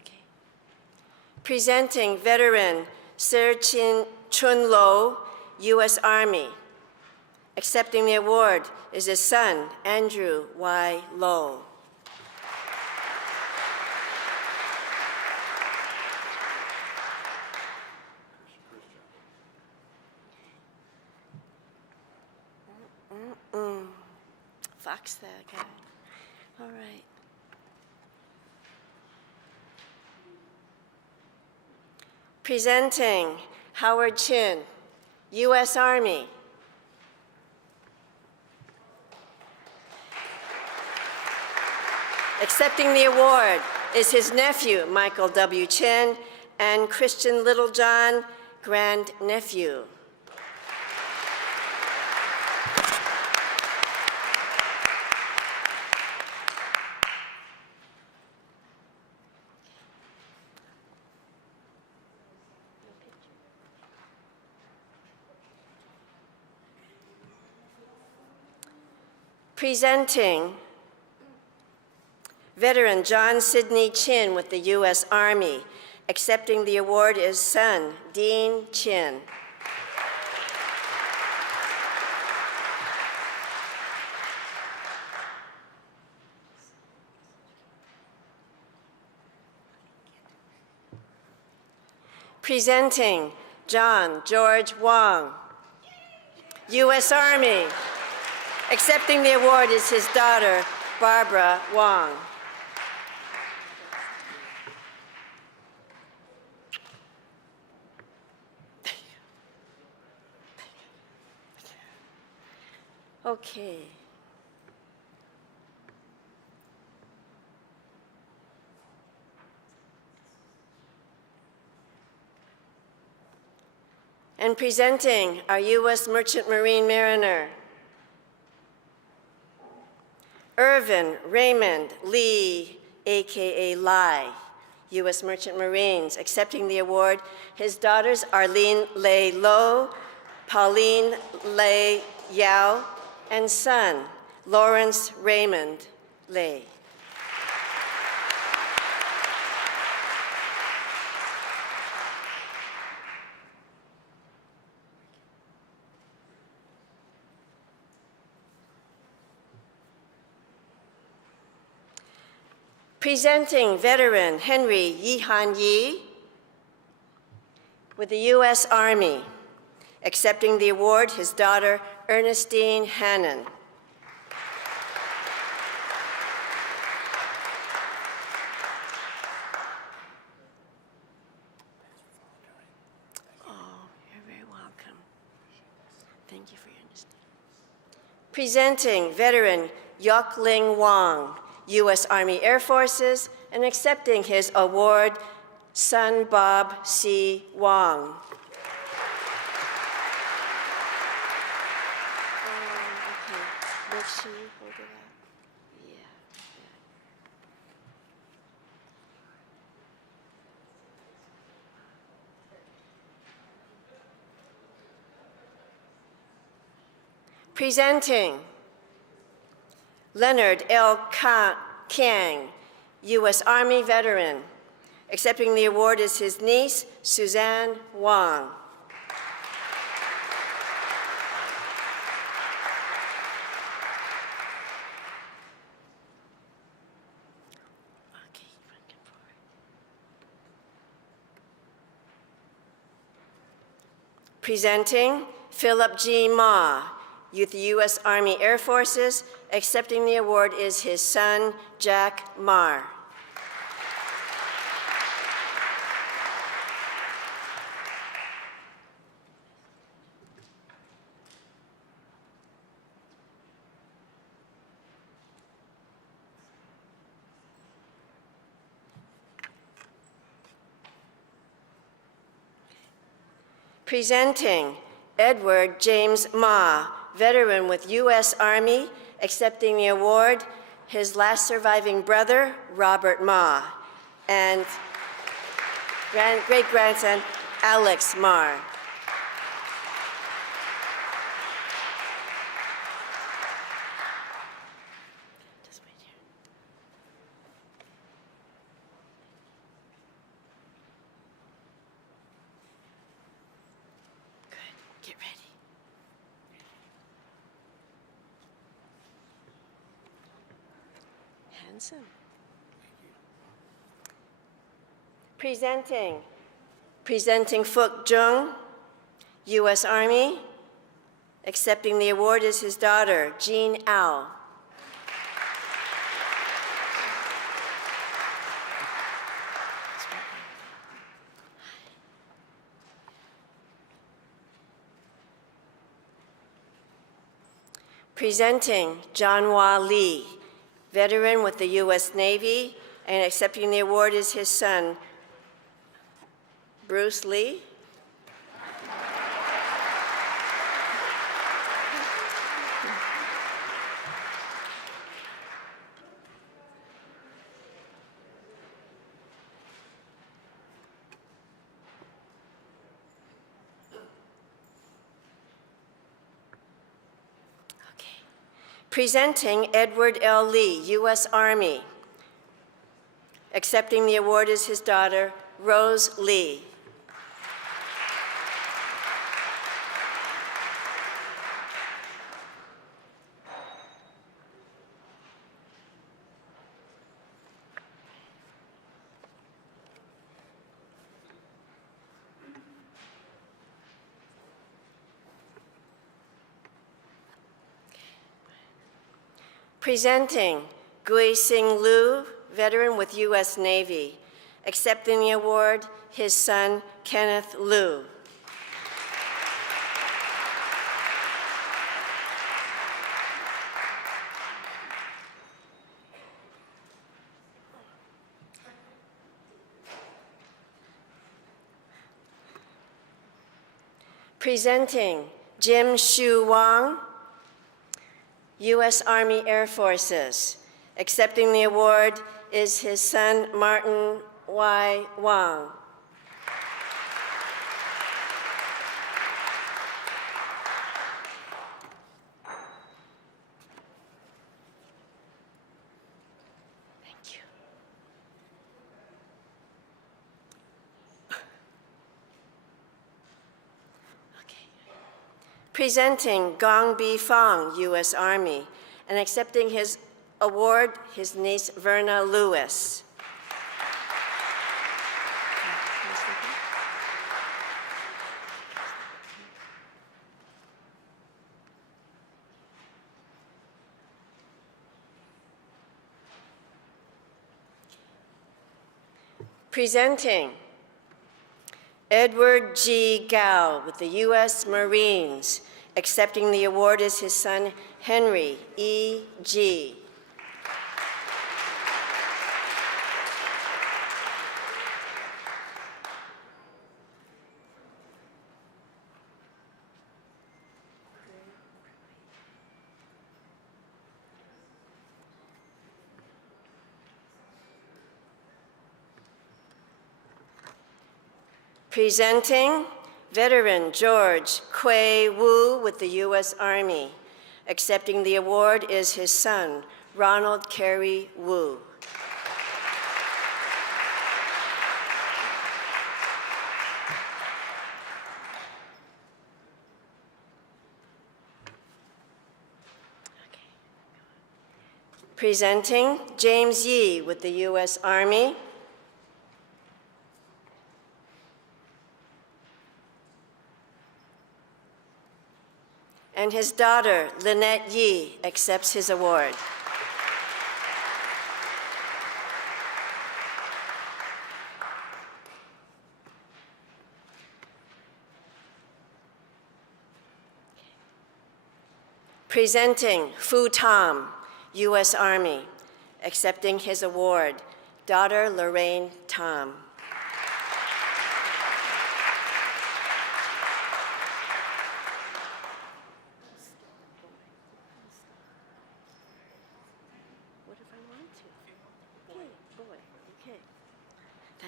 Okay. Presenting veteran Sir Chun Lo, U.S. Army. Accepting the award is his son, Andrew Y. Lowe. Fox that guy. All right. Presenting Howard Chin, U.S. Army. Accepting the award is his nephew, Michael W. Chin, and Christian Littlejohn, grandnephew. Presenting veteran John Sidney Chin with the U.S. Army. Accepting the award is son, Dean Chin. Presenting John George Wong, U.S. Army. Accepting the award is his daughter, Barbara Wong. Okay. And presenting our U.S. Merchant Marine Mariner, Irvin Raymond Lee, A.K.A. Lai, U.S. Merchant Marines. Accepting the award, his daughters Arlene Lei Lo, Pauline Lei Yao, and son, Lawrence Raymond Lei. Presenting veteran Henry Yihan Yi with the U.S. Army. Accepting the award, his daughter Ernestine Hannon. Oh, you're very welcome. Thank you for your understanding. Presenting veteran Yok Ling Wong, U.S. Army Air Forces, and accepting his award, son Bob C. Wong. Okay, make sure you hold it up. Yeah. Presenting Leonard L. Kang, U.S. Army veteran. Accepting the award is his niece, Suzanne Wong. Presenting Philip G. Ma, with the U.S. Army Air Forces. Accepting the award is his son, Jack Marr. Presenting Edward James Ma, veteran with U.S. Army, accepting the award, his last surviving brother, Robert Ma, and great-grandson, Alex Marr. Just wait here. Good. Get ready. Handsome. Presenting Phuc Jung, U.S. Army. Accepting the award is his daughter, Jean Au. Presenting John Hua Lee, veteran with the U.S. Navy, and accepting the award is his son, Bruce Lee. Presenting Edward L. Lee, U.S. Army. Accepting the award is his daughter, Rose Lee. Presenting Gui Sing Lu, veteran with U.S. Navy. Accepting the award, his son, Kenneth Lu. Presenting Jim Shu Wong, U.S. Army Air Forces. Accepting the award is his son, Martin Y. Wong. Thank you. Presenting Gong Bi Fong, U.S. Army, and accepting his award, his niece, Verna Lewis. Presenting Edward G. Gao with the U.S. Marines. Accepting the award is his son, Henry E. G. Presenting veteran George Quay Wu with the U.S. Army. Accepting the award is his son, Ronald Carey Wu. Presenting James Yee with the U.S. Army. And his daughter, Lynette Yee, accepts his award. Presenting Fu Tom, U.S. Army, accepting his award, daughter Lorraine Tom.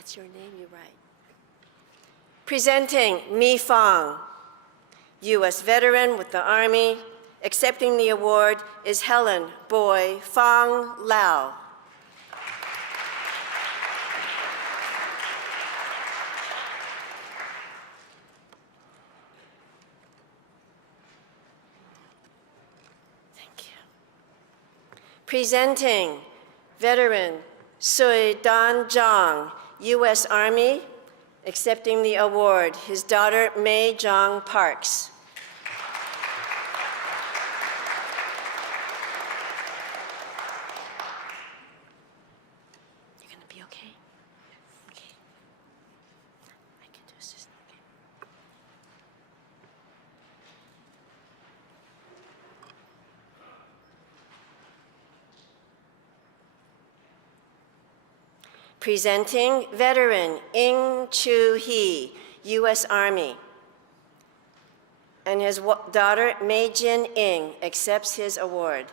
That's your name, you're right. Presenting Mi Fong, U.S. veteran with the Army. Accepting the award is Helen Boy Fong Lau. Thank you. Presenting veteran Sui Dan Zhang, U.S. Army. Accepting the award, his daughter Mei Zhang Parks. You're gonna be okay? Okay. I can do this. Okay. Presenting veteran Ing Chu Hee, U.S. Army, and his daughter Mei Jin Ing accepts his award.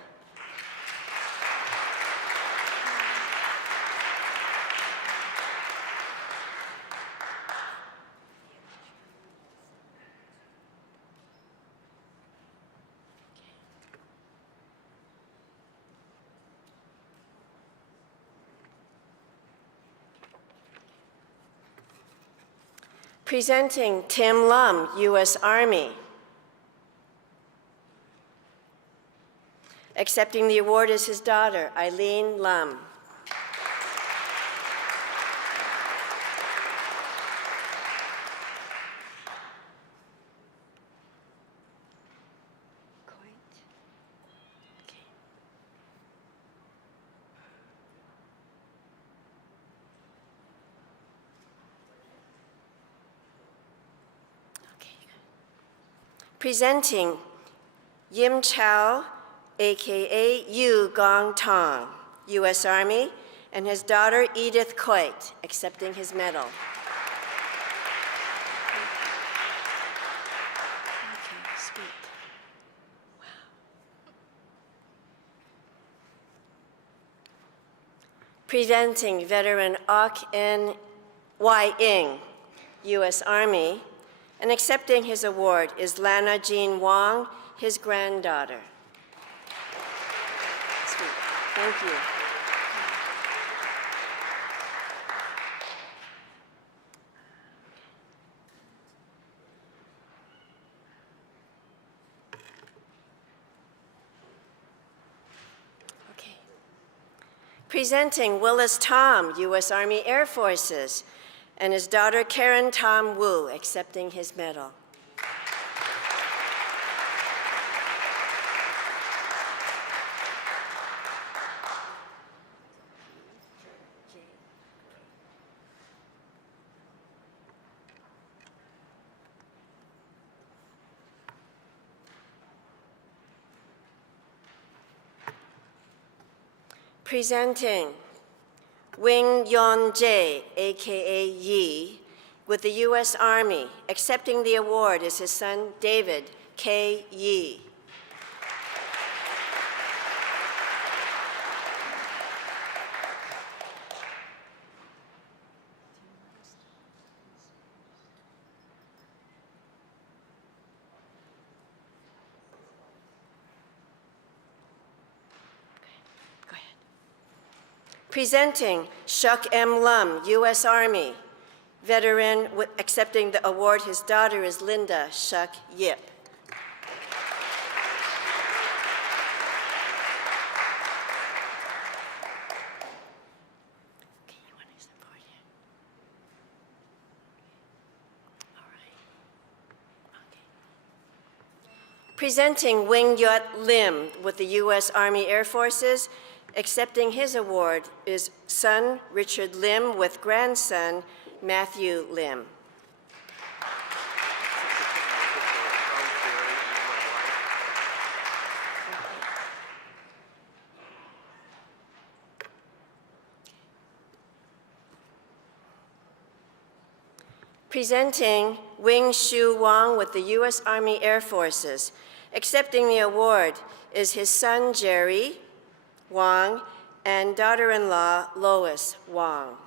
Presenting Tim Lum, U.S. Army. Accepting the award is his daughter, Eileen Lum. Presenting Yim Chow, A.K.A. Yu Gong Tong, U.S. Army, and his daughter Edith Coit, accepting his medal. Okay, sweet. Wow. Presenting veteran Ok En Wai Ing, U.S. Army, and accepting his award is Lana Jean Wong, his granddaughter. Sweet. Thank you. Okay. Presenting Willis Tom, U.S. Army Air Forces, and his daughter Karen Tom Wu, accepting his medal. Presenting Wing Yon Jae, A.K.A. Yi, with the U.S. Army. Accepting the award is his son, David K. Yi. Presenting Shuk M. Lum, U.S. Army, veteran, accepting the award. His daughter is Linda Shuk Yip. Okay, you want to support here? All right. Okay. Presenting Wing Yut Lim with the U.S. Army Air Forces. Accepting his award is son Richard Lim with grandson Matthew Lim. Presenting Wing Shu Wong with the U.S. Army Air Forces. Accepting the award is his son Jerry Wong and daughter-in-law Lois Wong.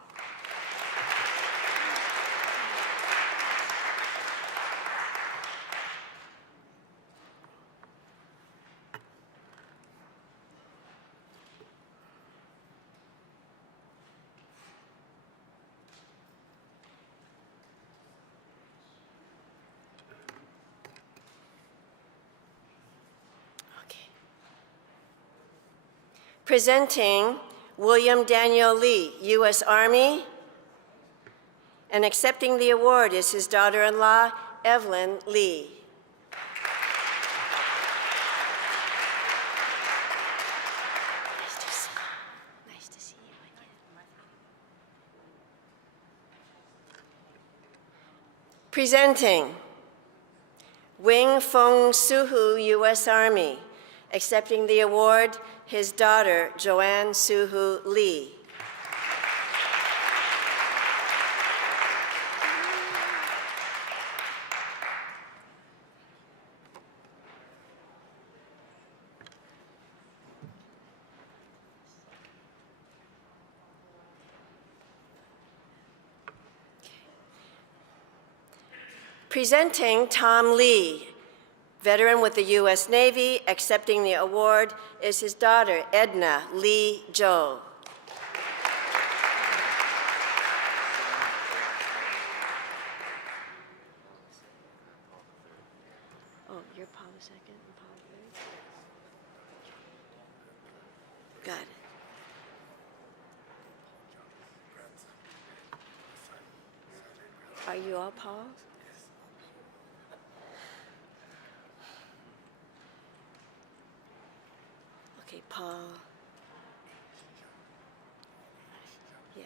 Presenting William Daniel Lee, U.S. Army, and accepting the award is his daughter-in-law, Evelyn Lee. Nice to see you again. Presenting Wing Fong Suhu, U.S. Army, accepting the award, his daughter, Joanne Suhu Lee. Presenting Tom Lee, veteran with the U.S. Navy, accepting the award is his daughter, Edna Lee Jo. Oh, you're Paul II and Paul III? Got it. Are you all Pauls? Okay, Paul. Yeah.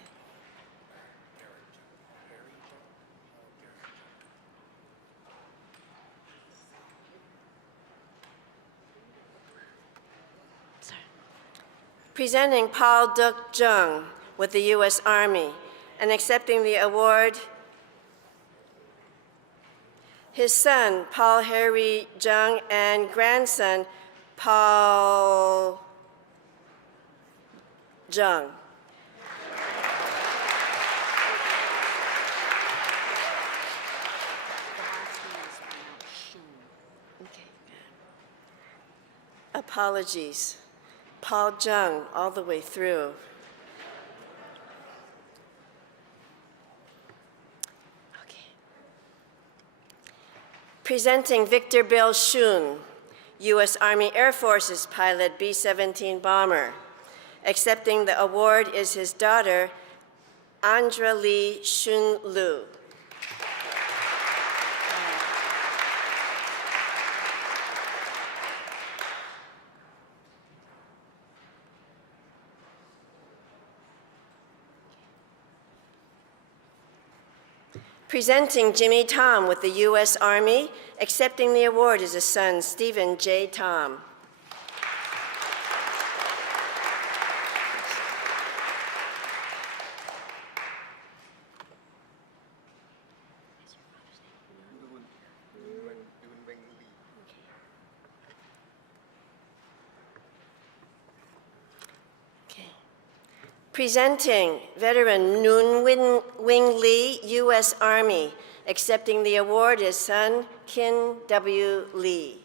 Sorry. Presenting Paul Duk Jung with the U.S. Army and accepting the award, his son, Paul Harry Jung, and grandson, Paul Jung. Okay. Apologies. Paul Jung, all the way through. Okay. Presenting Victor Bill Shun, U.S. Army Air Forces pilot, B-17 bomber. Accepting the award is his daughter, Andra Lee Shun Lu. Presenting Jimmy Tom with the U.S. Army, accepting the award is his son, Stephen J. Tom. Presenting veteran Nguyen Wing Lee, U.S. Army. Accepting the award is son Kin W. Lee.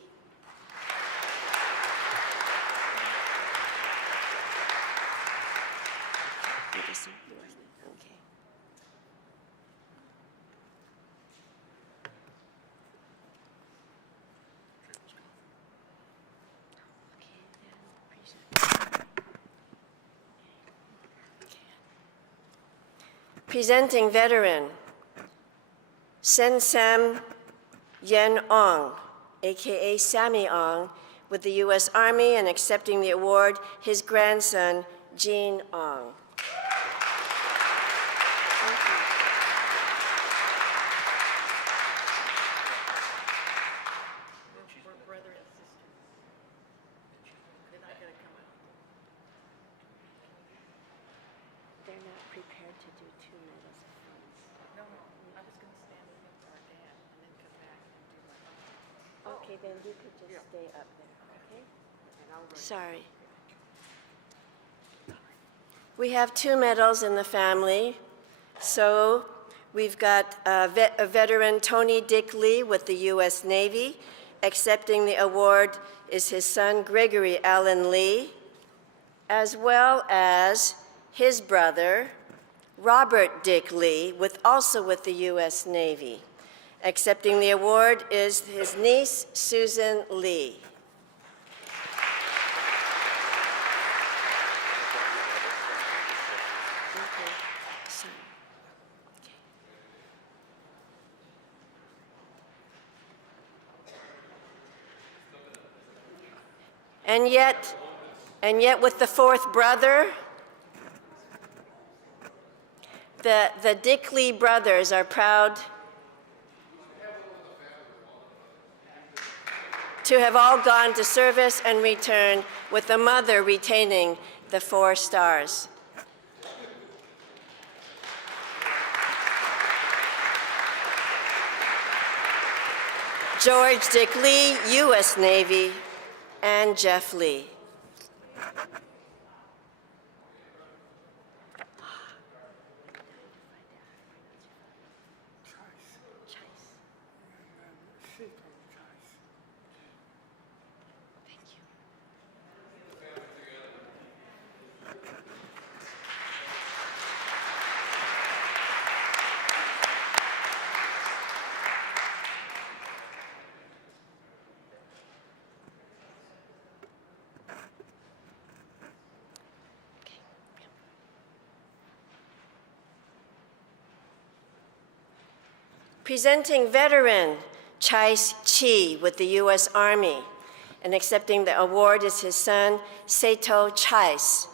Presenting veteran Sen Sam Yen Ong, AKA Sammy Ong, with the U.S. Army, and accepting the award, his grandson, Gene Ong. They're not prepared to do 2 medals at once. No, I was going to stand with our dad and then come back and do my own. Okay, then you could just stay up there, okay? Sorry. We have 2 medals in the family. So we've got a veteran Tony Dick Lee with the U.S. Navy. Accepting the award is his son Gregory Allen Lee, as well as his brother, Robert Dick Lee, also with the U.S. Navy. Accepting the award is his niece, Susan Lee. And yet with the fourth brother, the Dickley brothers are proud to have all gone to service and returned, with the mother retaining the 4 stars. George Dick Lee, U.S. Navy, and Jeff Lee. Presenting veteran C.A.C.A with the U.S. Army, and accepting the award is his son, Seto C.A.C.A.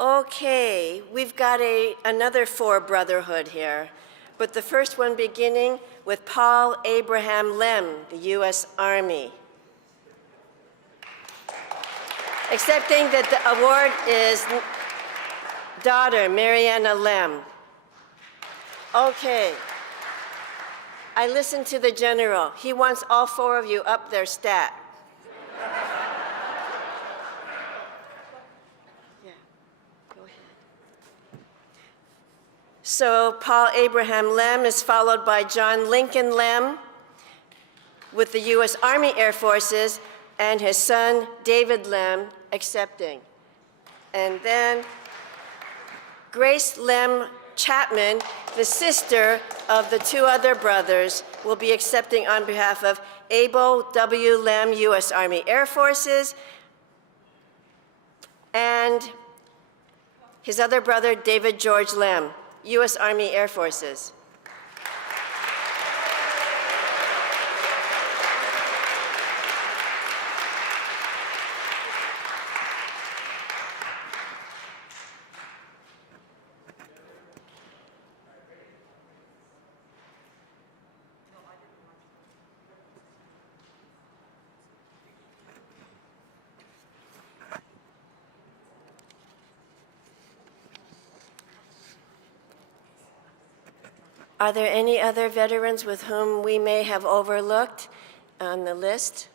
Okay, we've got another 4 brotherhood here, but the first one beginning with Paul Abraham Lem, the U.S. Army. Accepting that the award is daughter Mariana Lem. Okay, I listened to the general. He wants all 4 of you up their stat. So Paul Abraham Lem is followed by John Lincoln Lem with the U.S. Army Air Forces, and his son David Lem accepting. And then Grace Lem Chapman, the sister of the 2 other brothers, will be accepting on behalf of Abel W. Lem, U.S. Army Air Forces, and his other brother, David George Lem, U.S. Army Air Forces. Are there any other veterans with whom we may have overlooked on the list?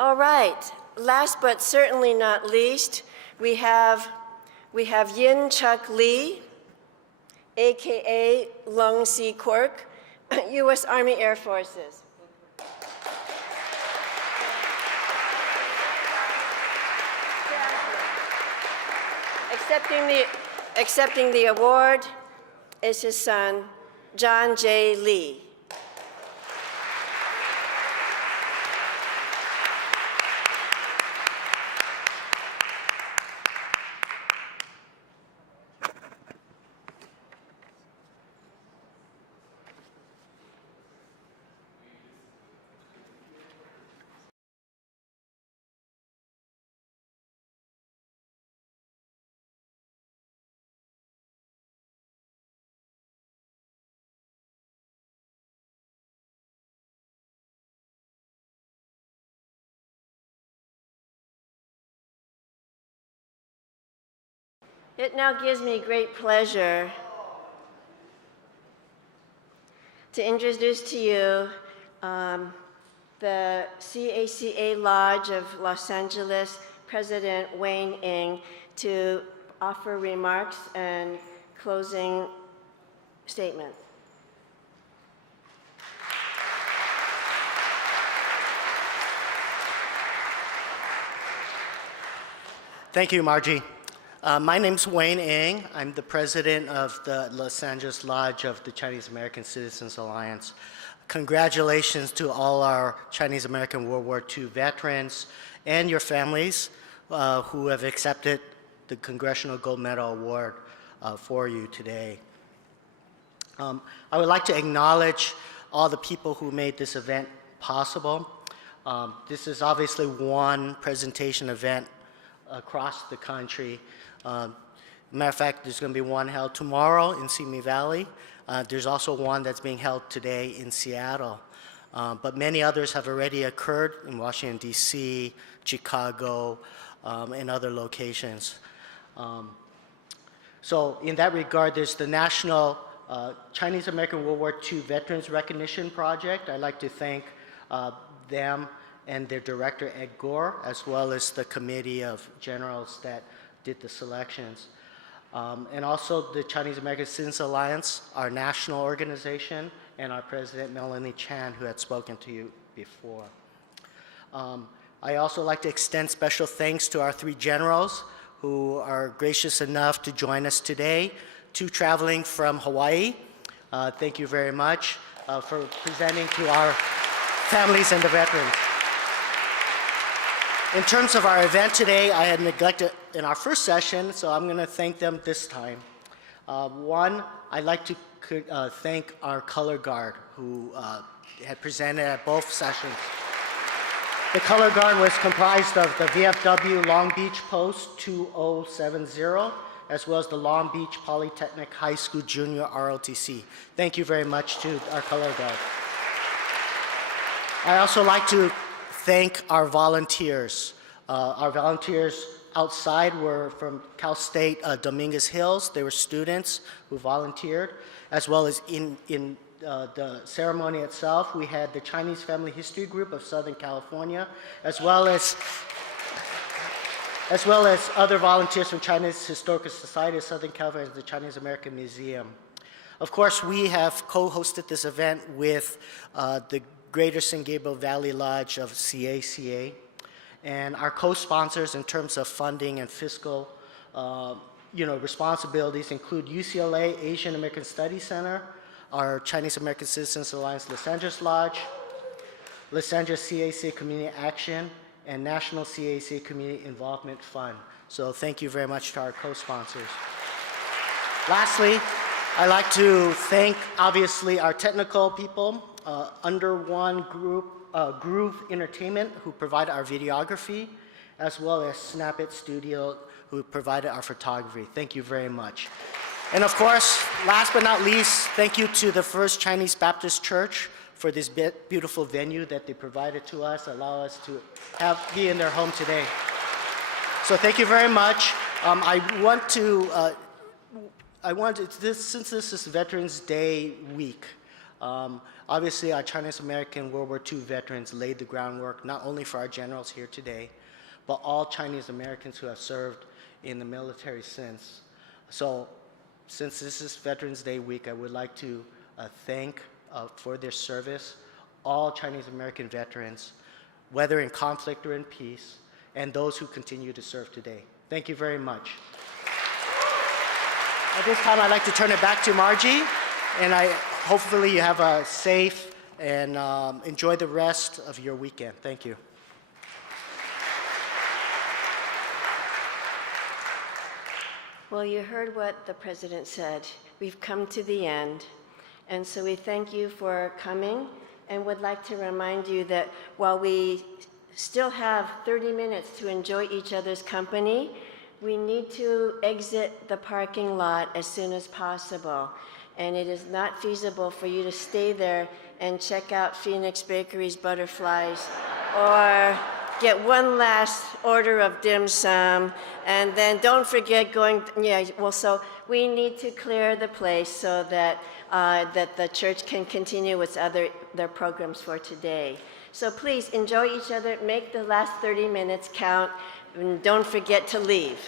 All right, last but certainly not least, we have Yin Chuk Lee, AKA Lung Si Quirk, U.S. Army Air Forces. Accepting the award is his son, John J. Lee. It now gives me great pleasure to introduce to you the C.A.C.A. Lodge of Los Angeles, President Wayne Ng, to offer remarks and closing statement. Thank you, Margie. My name's Wayne Ng. I'm the president of the Los Angeles Lodge of the Chinese American Citizens Alliance. Congratulations to all our Chinese American World War II veterans and your families who have accepted the Congressional Gold Medal Award for you today. I would like to acknowledge all the people who made this event possible. This is obviously one presentation event across the country. Matter of fact, there's going to be one held tomorrow in Simi Valley. There's also one that's being held today in Seattle. But many others have already occurred in Washington, D.C., Chicago, and other locations. So in that regard, there's the National Chinese American World War II Veterans Recognition Project. I'd like to thank them and their director, Ed Gore, as well as the committee of generals that did the selections. And also the Chinese American Citizens Alliance, our national organization, and our president, Melanie Chan, who had spoken to you before. I also like to extend special thanks to our three generals who are gracious enough to join us today, two traveling from Hawaii. Thank you very much for presenting to our families and the veterans. In terms of our event today, I had neglected in our first session, so I'm going to thank them this time. One, I'd like to thank our color guard who had presented at both sessions. The color guard was comprised of the VFW Long Beach Post 2070, as well as the Long Beach Polytechnic High School Junior ROTC. Thank you very much to our color guard. I also like to thank our volunteers. Our volunteers outside were from Cal State Dominguez Hills. They were students who volunteered, as well as in the ceremony itself. We had the Chinese Family History Group of Southern California, as well as other volunteers from China's Historical Society of Southern California and the Chinese American Museum. Of course, we have co-hosted this event with the Greater San Gabriel Valley Lodge of C.A.C.A. And our co-sponsors in terms of funding and fiscal responsibilities include UCLA Asian American Studies Center, our Chinese American Citizens Alliance Los Angeles Lodge, Los Angeles C.A.C.A. Community Action, and National C.A.C.A. Community Involvement Fund. So thank you very much to our co-sponsors. Lastly, I'd like to thank, obviously, our technical people, Under One Group, Groove Entertainment, who provided our videography, as well as Snap It Studio, who provided our photography. Thank you very much. And of course, last but not least, thank you to the First Chinese Baptist Church for this beautiful venue that they provided to us, allow us to be in their home today. So thank you very much. Since this is Veterans Day week, obviously our Chinese American World War II veterans laid the groundwork not only for our generals here today, but all Chinese Americans who have served in the military since. So since this is Veterans Day week, I would like to thank for their service all Chinese American veterans, whether in conflict or in peace, and those who continue to serve today. Thank you very much. At this time, I'd like to turn it back to Margie, and hopefully you have a safe and enjoy the rest of your weekend. Thank you. Well, you heard what the president said. We've come to the end. And so we thank you for coming and would like to remind you that while we still have 30 minutes to enjoy each other's company, we need to exit the parking lot as soon as possible. And it is not feasible for you to stay there and check out Phoenix Bakery's butterflies or get one last order of dim sum, and then don't forget going, so we need to clear the place so that, that the church can continue with their programs for today. So please enjoy each other, make the last 30 minutes count, and don't forget to leave.